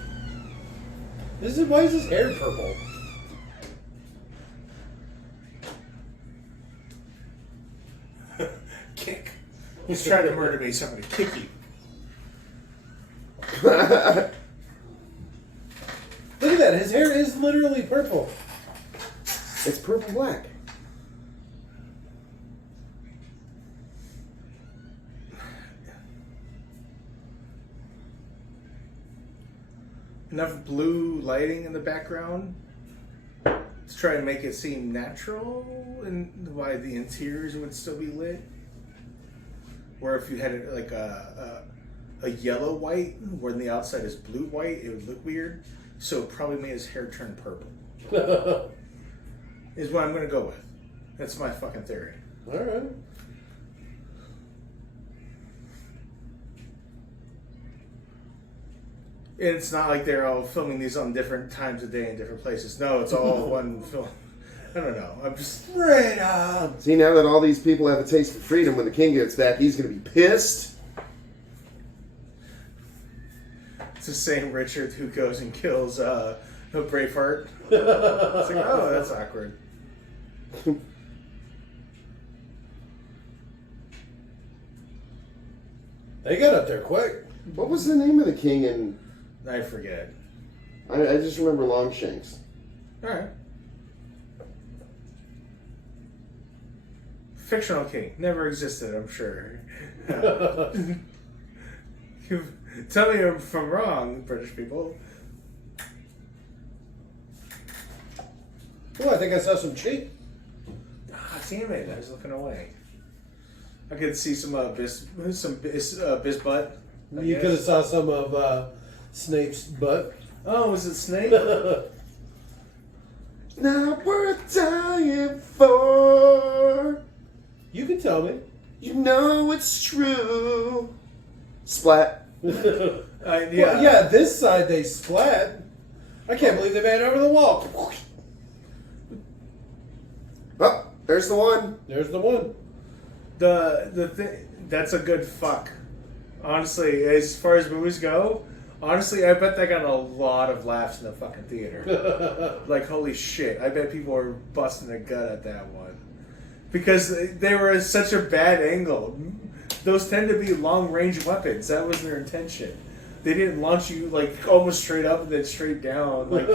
Why is his hair purple? Kick. He's trying to murder me, so I'm going to kick you. Look at that. His hair is literally purple. It's purple black. Enough blue lighting in the background to try and make it seem natural and why the interiors would still be lit. Where if you had it like a yellow white when the outside is blue white, it would look weird. So it probably made his hair turn purple. Is what I'm going to go with. That's my fucking theory. All right. And it's not like they're all filming these on different times of day in different places. No, it's all one film. I don't know. I'm just freedom. See, now that all these people have a taste of freedom, when the king gets back, he's going to be pissed. It's the same Richard who goes and kills a Braveheart. It's like, oh, that's awkward. They got up there quick. What was the name of the king in... I forget. I just remember Longshanks. Alright. Fictional king. Never existed, I'm sure. Tell me if I'm wrong, British people. Oh, I think I saw some cheek. Ah, damn it! I was looking away. I could see some bis butt. You could have saw some of Snape's butt. Oh, was it Snape? Not worth dying for. You can tell me. You know it's true. Splat. Yeah. Well, yeah, this side they splat. I can't believe they made it over the wall. Oh, there's the one. There's the one. The thing, that's a good fuck. Honestly, as far as movies go, honestly, I bet that got a lot of laughs in the fucking theater. Like, holy shit, I bet people were busting a gut at that one. Because they were at such a bad angle. Those tend to be long-range weapons. That was their intention. They didn't launch you, like, almost straight up and then straight down. Like,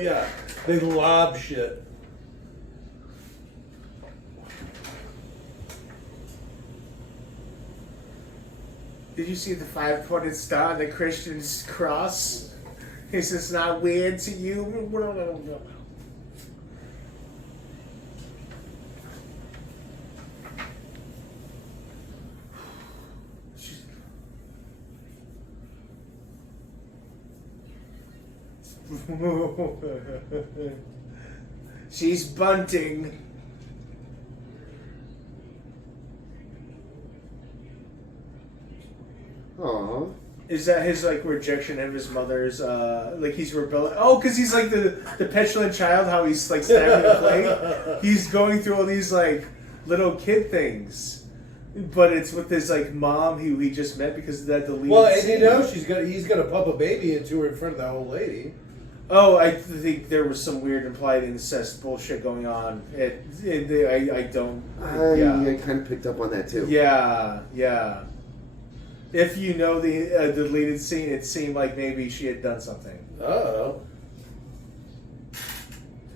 yeah, they lob shit. did you see the 5-pointed star on the Christian's cross? Is this not weird to you? She's bunting. Aww. Is that his like rejection of his mother's like he's rebelling? Oh, because he's like the petulant child. How he's like stabbing the plate. He's going through all these like little kid things, but it's with his like mom who he just met because of that deleted. Well, and scene. you know he's gonna pump a baby into her in front of that old lady. Oh, I think there was some weird implied incest bullshit going on. I don't. I kind of picked up on that too. Yeah, yeah. If you know the deleted scene, it seemed like maybe she had done something. Oh.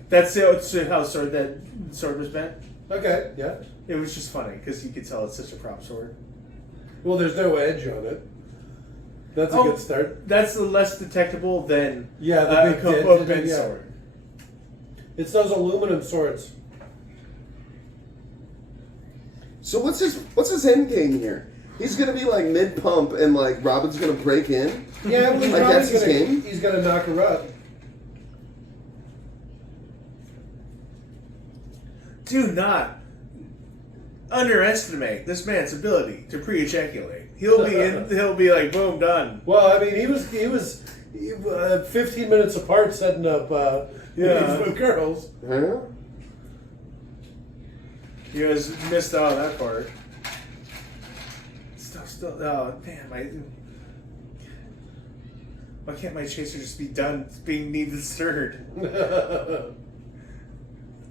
That's how that sword was bent. Okay. Yeah. It was just funny because you could tell it's such a prop sword. Well, there's no edge on it. That's a good start. That's the less detectable than the big bent yeah. sword. It's those aluminum swords. So what's his end game here? He's gonna be like mid pump and like Robin's gonna break in. Yeah, well, like that's his game. He's gonna knock her up. Do not underestimate this man's ability to pre-ejaculate. He'll be like boom, done. Well, I mean, he was 15 minutes apart setting up with girls. Huh? You guys missed out on that part. Still, oh damn! Why can't my chaser just be done being needed stirred?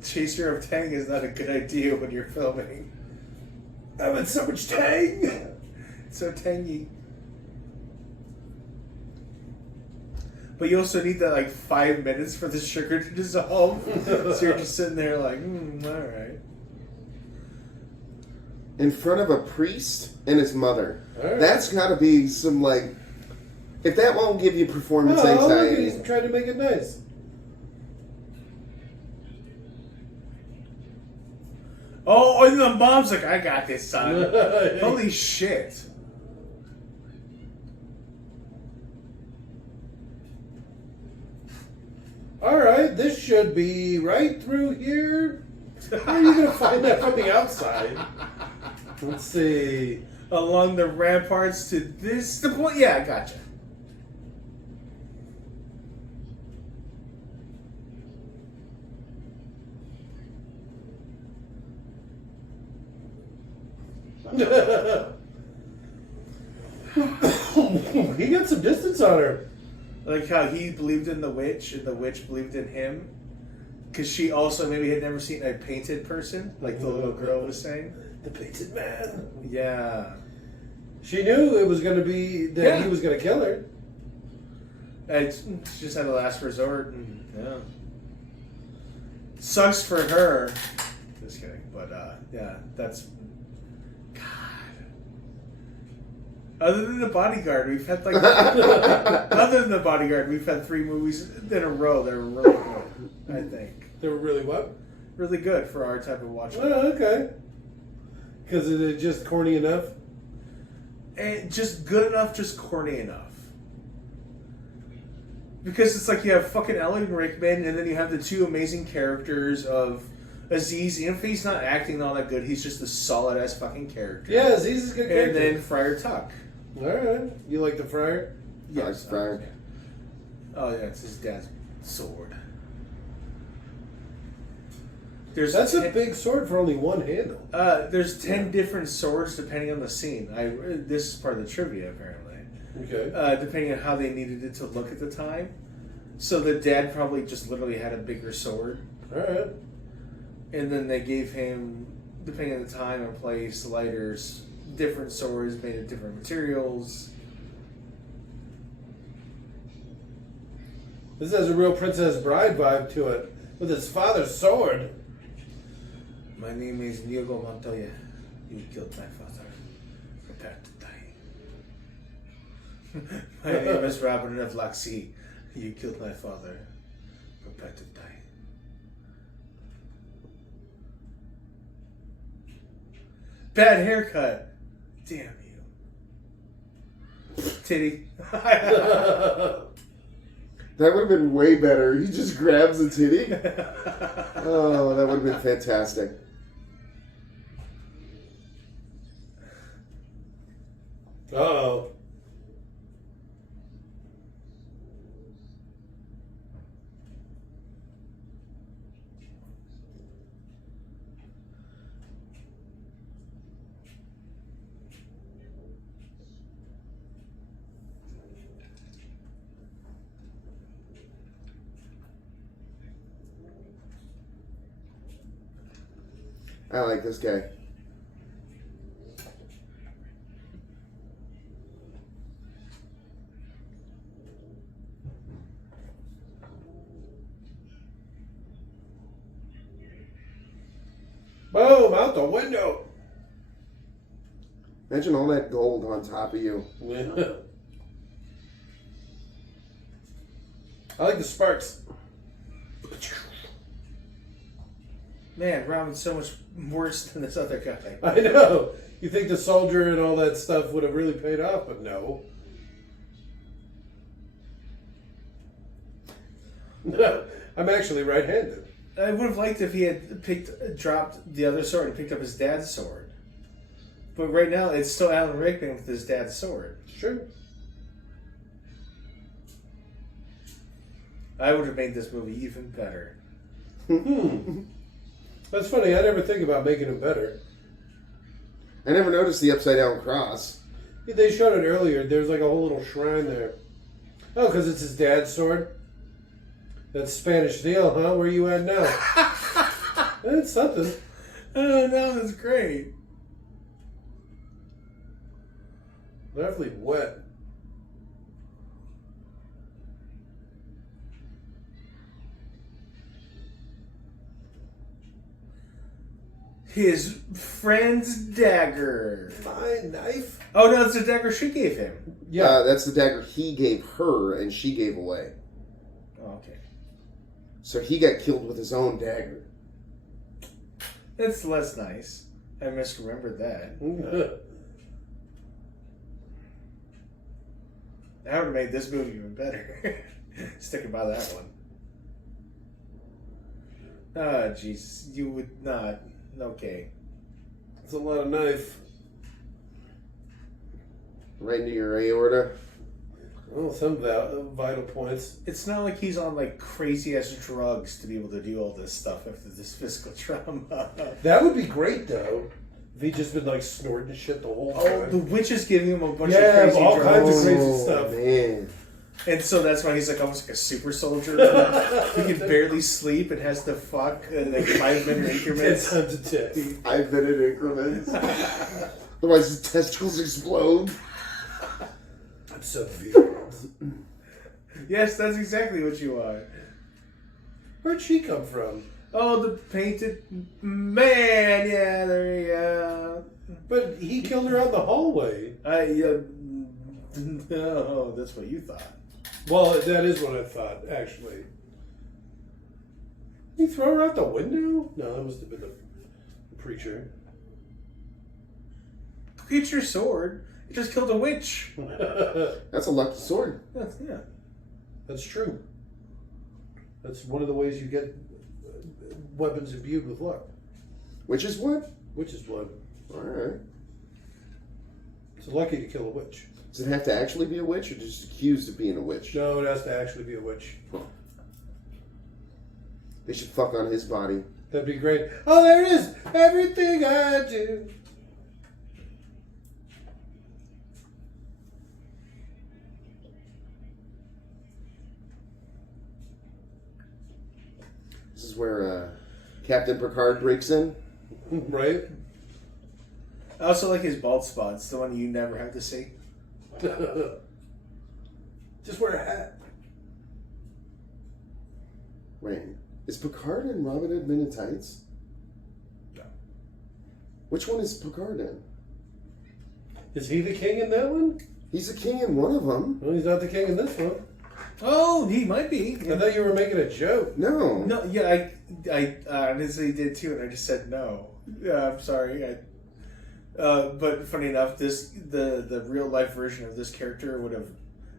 Chaser of tang is not a good idea when you're filming. I'm in so much tang. It's so tangy. But you also need that like 5 minutes for the sugar to dissolve. So you're just sitting there like, all right. In front of a priest and his mother. Right. That's got to be some like. If that won't give you performance Look, anxiety, he's trying to make it nice. Oh, and the mom's like, I got this, son. Holy shit. All right, this should be right through here. How are you going to find that from the outside? Let's see. Along the ramparts to this the point. Yeah, I gotcha. He got some distance on her. Like how he believed in the witch and the witch believed in him. Because she also maybe had never seen a painted person, like the little girl was saying. The painted man. Yeah. She knew it was going to be that he was going to kill her. She just had a last resort. And, yeah. Sucks for her. Just kidding. But, yeah, that's... God. Other than The Bodyguard, we've had like... other than The Bodyguard, we've had 3 movies in a row that were really good, I think. They were really what? Really good for our type of watching. Oh, okay. Because it's just corny enough? And just good enough, just corny enough. Because it's like you have fucking Alan Rickman, and then you have the 2 amazing characters of Aziz. Even if he's not acting all that good, he's just a solid ass fucking character. Yeah, Aziz is a good character. And then Friar Tuck. Alright. You like the Friar? Yes. Friar. Oh, yeah, it's his dad's sword. That's a big sword for only one handle. There's 10 different swords depending on the scene. This is part of the trivia, apparently. Okay. Depending on how they needed it to look at the time. So the dad probably just literally had a bigger sword. Alright. And then they gave him, depending on the time and place, lighters, different swords made of different materials. This has a real Princess Bride vibe to it. With his father's sword. My name is Diego Montoya. You killed my father. Prepare to die. My name is Robin of Laxi. You killed my father. Prepare to die. Bad haircut. Damn you. Titty. That would have been way better. He just grabs the titty. Oh, that would have been fantastic. Uh-oh. I like this guy. Boom! Out the window! Imagine all that gold on top of you. Yeah. I like the sparks. Man, Robin's so much worse than this other guy. I know. You think the soldier and all that stuff would have really paid off, but no. I'm actually right-handed. I would have liked if he had dropped the other sword and picked up his dad's sword. But right now, it's still Alan Rickman with his dad's sword. Sure. I would have made this movie even better. That's funny. I never think about making it better. I never noticed the upside down cross. They showed it earlier. There's like a whole little shrine there. Oh, because it's his dad's sword? That's Spanish steel, huh? Where you at now? That's something. Oh, no, that's great. Definitely wet. His friend's dagger. My knife? Oh, no, it's the dagger she gave him. Yeah. That's the dagger he gave her and she gave away. Oh, okay. So he got killed with his own dagger. That's less nice. I misremembered that. I would have made this movie even better. Sticking by that one. Oh, Jesus. You would not. Okay. It's a lot of knife. Right into your aorta. Well, some vital points. It's not like he's on like crazy ass drugs to be able to do all this stuff after this physical trauma. That would be great, though. If he'd just been like snorting shit the whole time. Oh, the witch is giving him a bunch of Yeah, crazy all drugs. kinds of crazy stuff. Man. And so that's why he's like almost like a super soldier. He can barely sleep and has to fuck like 5-minute increments. 10 times a day. 5-minute increments. Otherwise his testicles explode. I'm so confused. Yes, that's exactly what you are. Where'd she come from? Oh, the painted man. Yeah, there you go. But he killed her out in the hallway. No, that's what you thought. Well, that is what I thought, actually. Did he throw her out the window? No, that must have been the preacher. Get your sword. You just killed a witch. That's a lucky sword. Yeah. That's true. That's one of the ways you get weapons imbued with luck. Which is what? Witch's blood. Alright. It's lucky to kill a witch. Does it have to actually be a witch or just accused of being a witch? No, it has to actually be a witch. They should fuck on his body. That'd be great. Oh, there it is! Everything I do. This is where Captain Picard breaks in. Right? I also like his bald spot. It's the one you never have to see. Just wear a hat. Wait, is Picard and Robin Hood Men in Tights? No. Which one is Picard in? Is he the king in that one? He's a king in one of them. Well, he's not the king in this one. Oh, he might be. I thought you were making a joke. No. No, yeah, I honestly did too, and I just said no. I'm sorry. But funny enough, the real life version of this character would have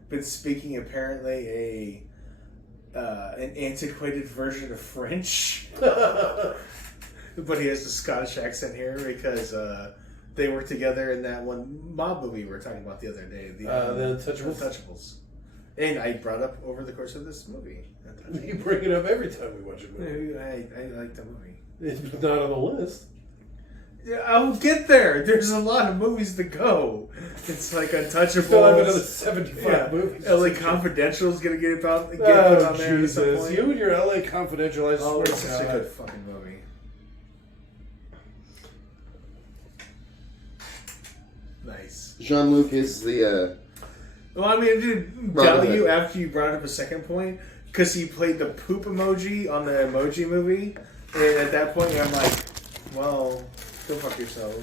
been speaking apparently an antiquated version of French, but he has a Scottish accent here because they work together in that one mob movie we were talking about the other day, the Untouchables. And I brought up over the course of this movie. You bring it up every time we watch a movie. I like the movie. It's not on the list. Yeah, I'll get there. There's a lot of movies to go. It's like Untouchables. Still have another 75 movies. LA Confidential is gonna get put on there at some Jesus. point. You and your LA Confidential, I Oh, swear it's to such a God. good fucking movie. Nice. Jean-Luc is the... Well, I mean, it didn't tell you after you brought up a second point because he played the poop emoji on the Emoji Movie, and at that point I'm like, well, go fuck yourself.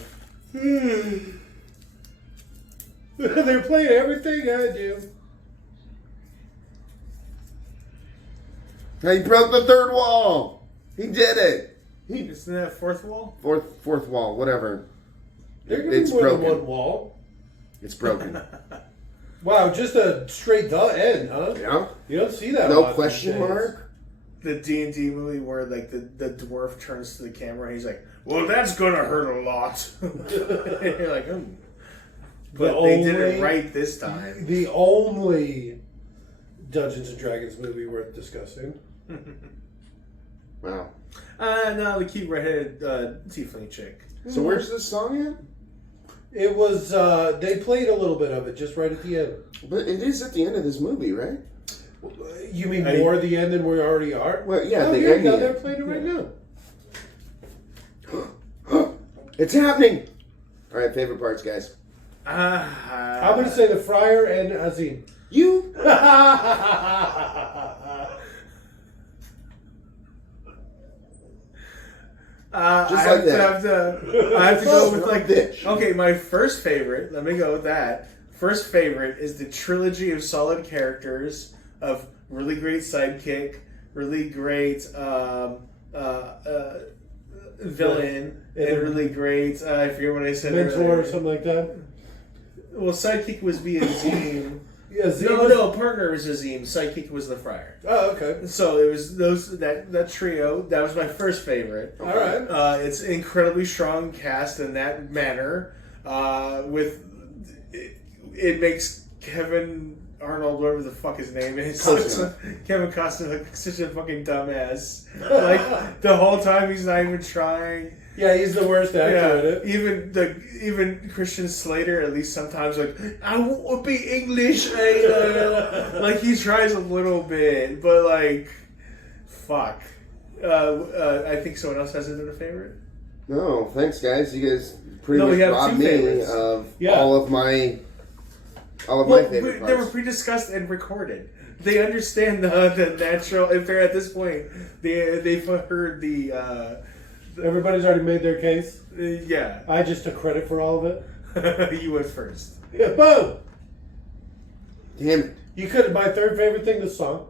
They're playing everything I do. He broke the third wall. He did it. Isn't that fourth wall? Fourth wall, whatever. There can be more than one wall. It's broken. Wow, just a straight end, huh? Yeah. You don't see that. No question mark. The D&D movie where like the dwarf turns to the camera and he's like, well, that's gonna hurt a lot. And you're like, But they did it right this time. The only Dungeons and Dragons movie worth discussing. Wow. No, the cute redheaded tiefling chick. So where's this song at? It was, they played a little bit of it just right at the end. But it is at the end of this movie, right? You mean more at the end than we already are? Well, yeah, oh, the here end. you go. They're playing it right now. It's happening! Alright, favorite parts, guys. I'm going to say the Friar and Azim. You? I like have that. I have to go with son of a like bitch. Okay, my first favorite. Let me go with that. First favorite is the trilogy of solid characters of really great sidekick, really great villain, and really great. I forget what I said. Mentor earlier. or something like that. Well, sidekick was be Azim. Yeah, Azim No, partner was Azim. Sidekick was the Friar. Oh, okay. So it was that trio. That was my first favorite. All right. It's an incredibly strong cast in that manner. It makes Kevin Arnold, whatever the fuck his name is. Costner. Kevin Costner looks like such a fucking dumbass. Like the whole time he's not even trying. Yeah, he's the worst actor in it. Even Christian Slater, at least sometimes, like, I want to be English. Like he tries a little bit, but like, fuck. I think someone else has another favorite. No, thanks guys. You guys pretty No, we much have robbed two me favorites. of Yeah. all of my favorite They were parts. pre-discussed and recorded. They understand the natural. In fact, at this point, they've heard the. Everybody's already made their case. Yeah, I just took credit for all of it. you went first. Yeah, boom! Damn it. You could have. My third favorite thing, the song.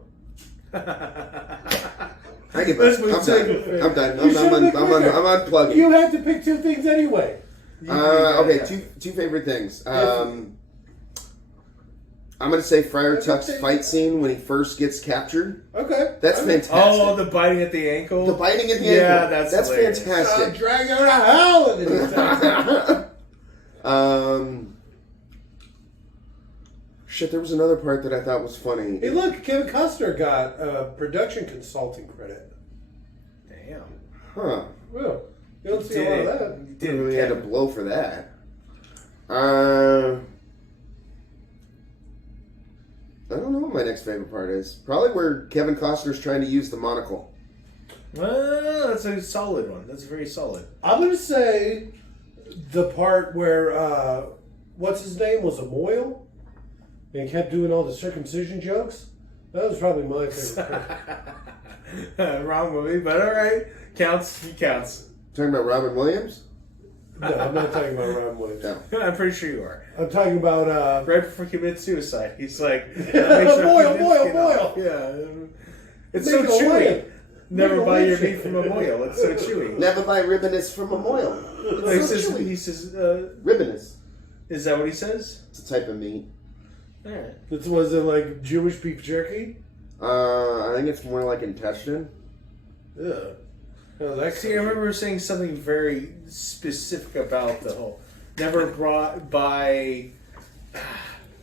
I give Let's up. move I'm to done. the- I'm done. You should've been quicker. I'm unplugging. You had to pick two things anyway. Okay, two favorite things. I'm gonna say Friar Tuck's fight scene when he first gets captured. Okay. That's fantastic. Oh, the biting at the ankle. The biting at the Yeah, ankle. that's hilarious. fantastic. Drag her to hell! And then Shit, there was another part that I thought was funny. hey, look, Kevin Costner got production consulting credit. Damn. Huh. Well, you don't see a lot of that. Didn't really had to blow for that. I don't know what my next favorite part is. Probably where Kevin Costner's trying to use the monocle. That's a solid one. That's very solid. I'm going to say the part where, what's his name, was a Moyle? And he kept doing all the circumcision jokes. That was probably my favorite part. Wrong movie, but all right. Counts. He counts. Talking about Robin Williams? No, I'm not talking about Ron Williams. No. I'm pretty sure you are. I'm talking about, Right before he committed suicide, he's like, Boil. Yeah. It's Make so it a chewy. lamb. Never Make a buy your lamb. meat from a moil. It's so chewy. Never buy ribbonous from a moil. He It's so says, chewy. Ribbonous. is that what he says? It's a type of meat. All right. This was it like Jewish beef jerky? I think it's more like intestine. Ugh. Oh, that See, I remember saying something very specific about the whole never buy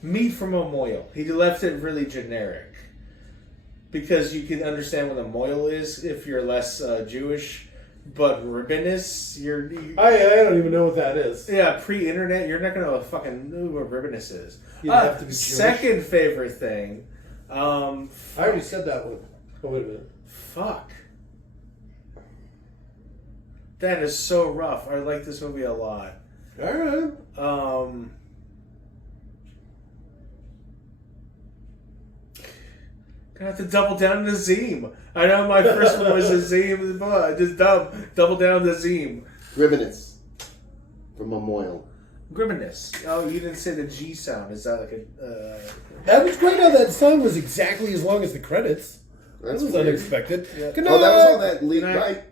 meat from a moil. He left it really generic because you can understand what a moil is if you're less Jewish, but ribbonous, I don't even know what that is. yeah, pre-internet, you're not gonna fucking know what ribbonous is. You'd have to be Jewish. Second favorite thing. I already said that one. Oh, wait a minute. Fuck. That is so rough. I like this movie a lot. All right. Gonna have to double down on Nazim. I know my first one was Nazim, but just double down on Nazim. Ribbonous from a moil. Griminous. Oh, you didn't say the G sound. Is that like a? That was great how that song was exactly as long as the credits. That's That was weird. unexpected. Yeah. Good Oh, that was all night. that lead Night. right.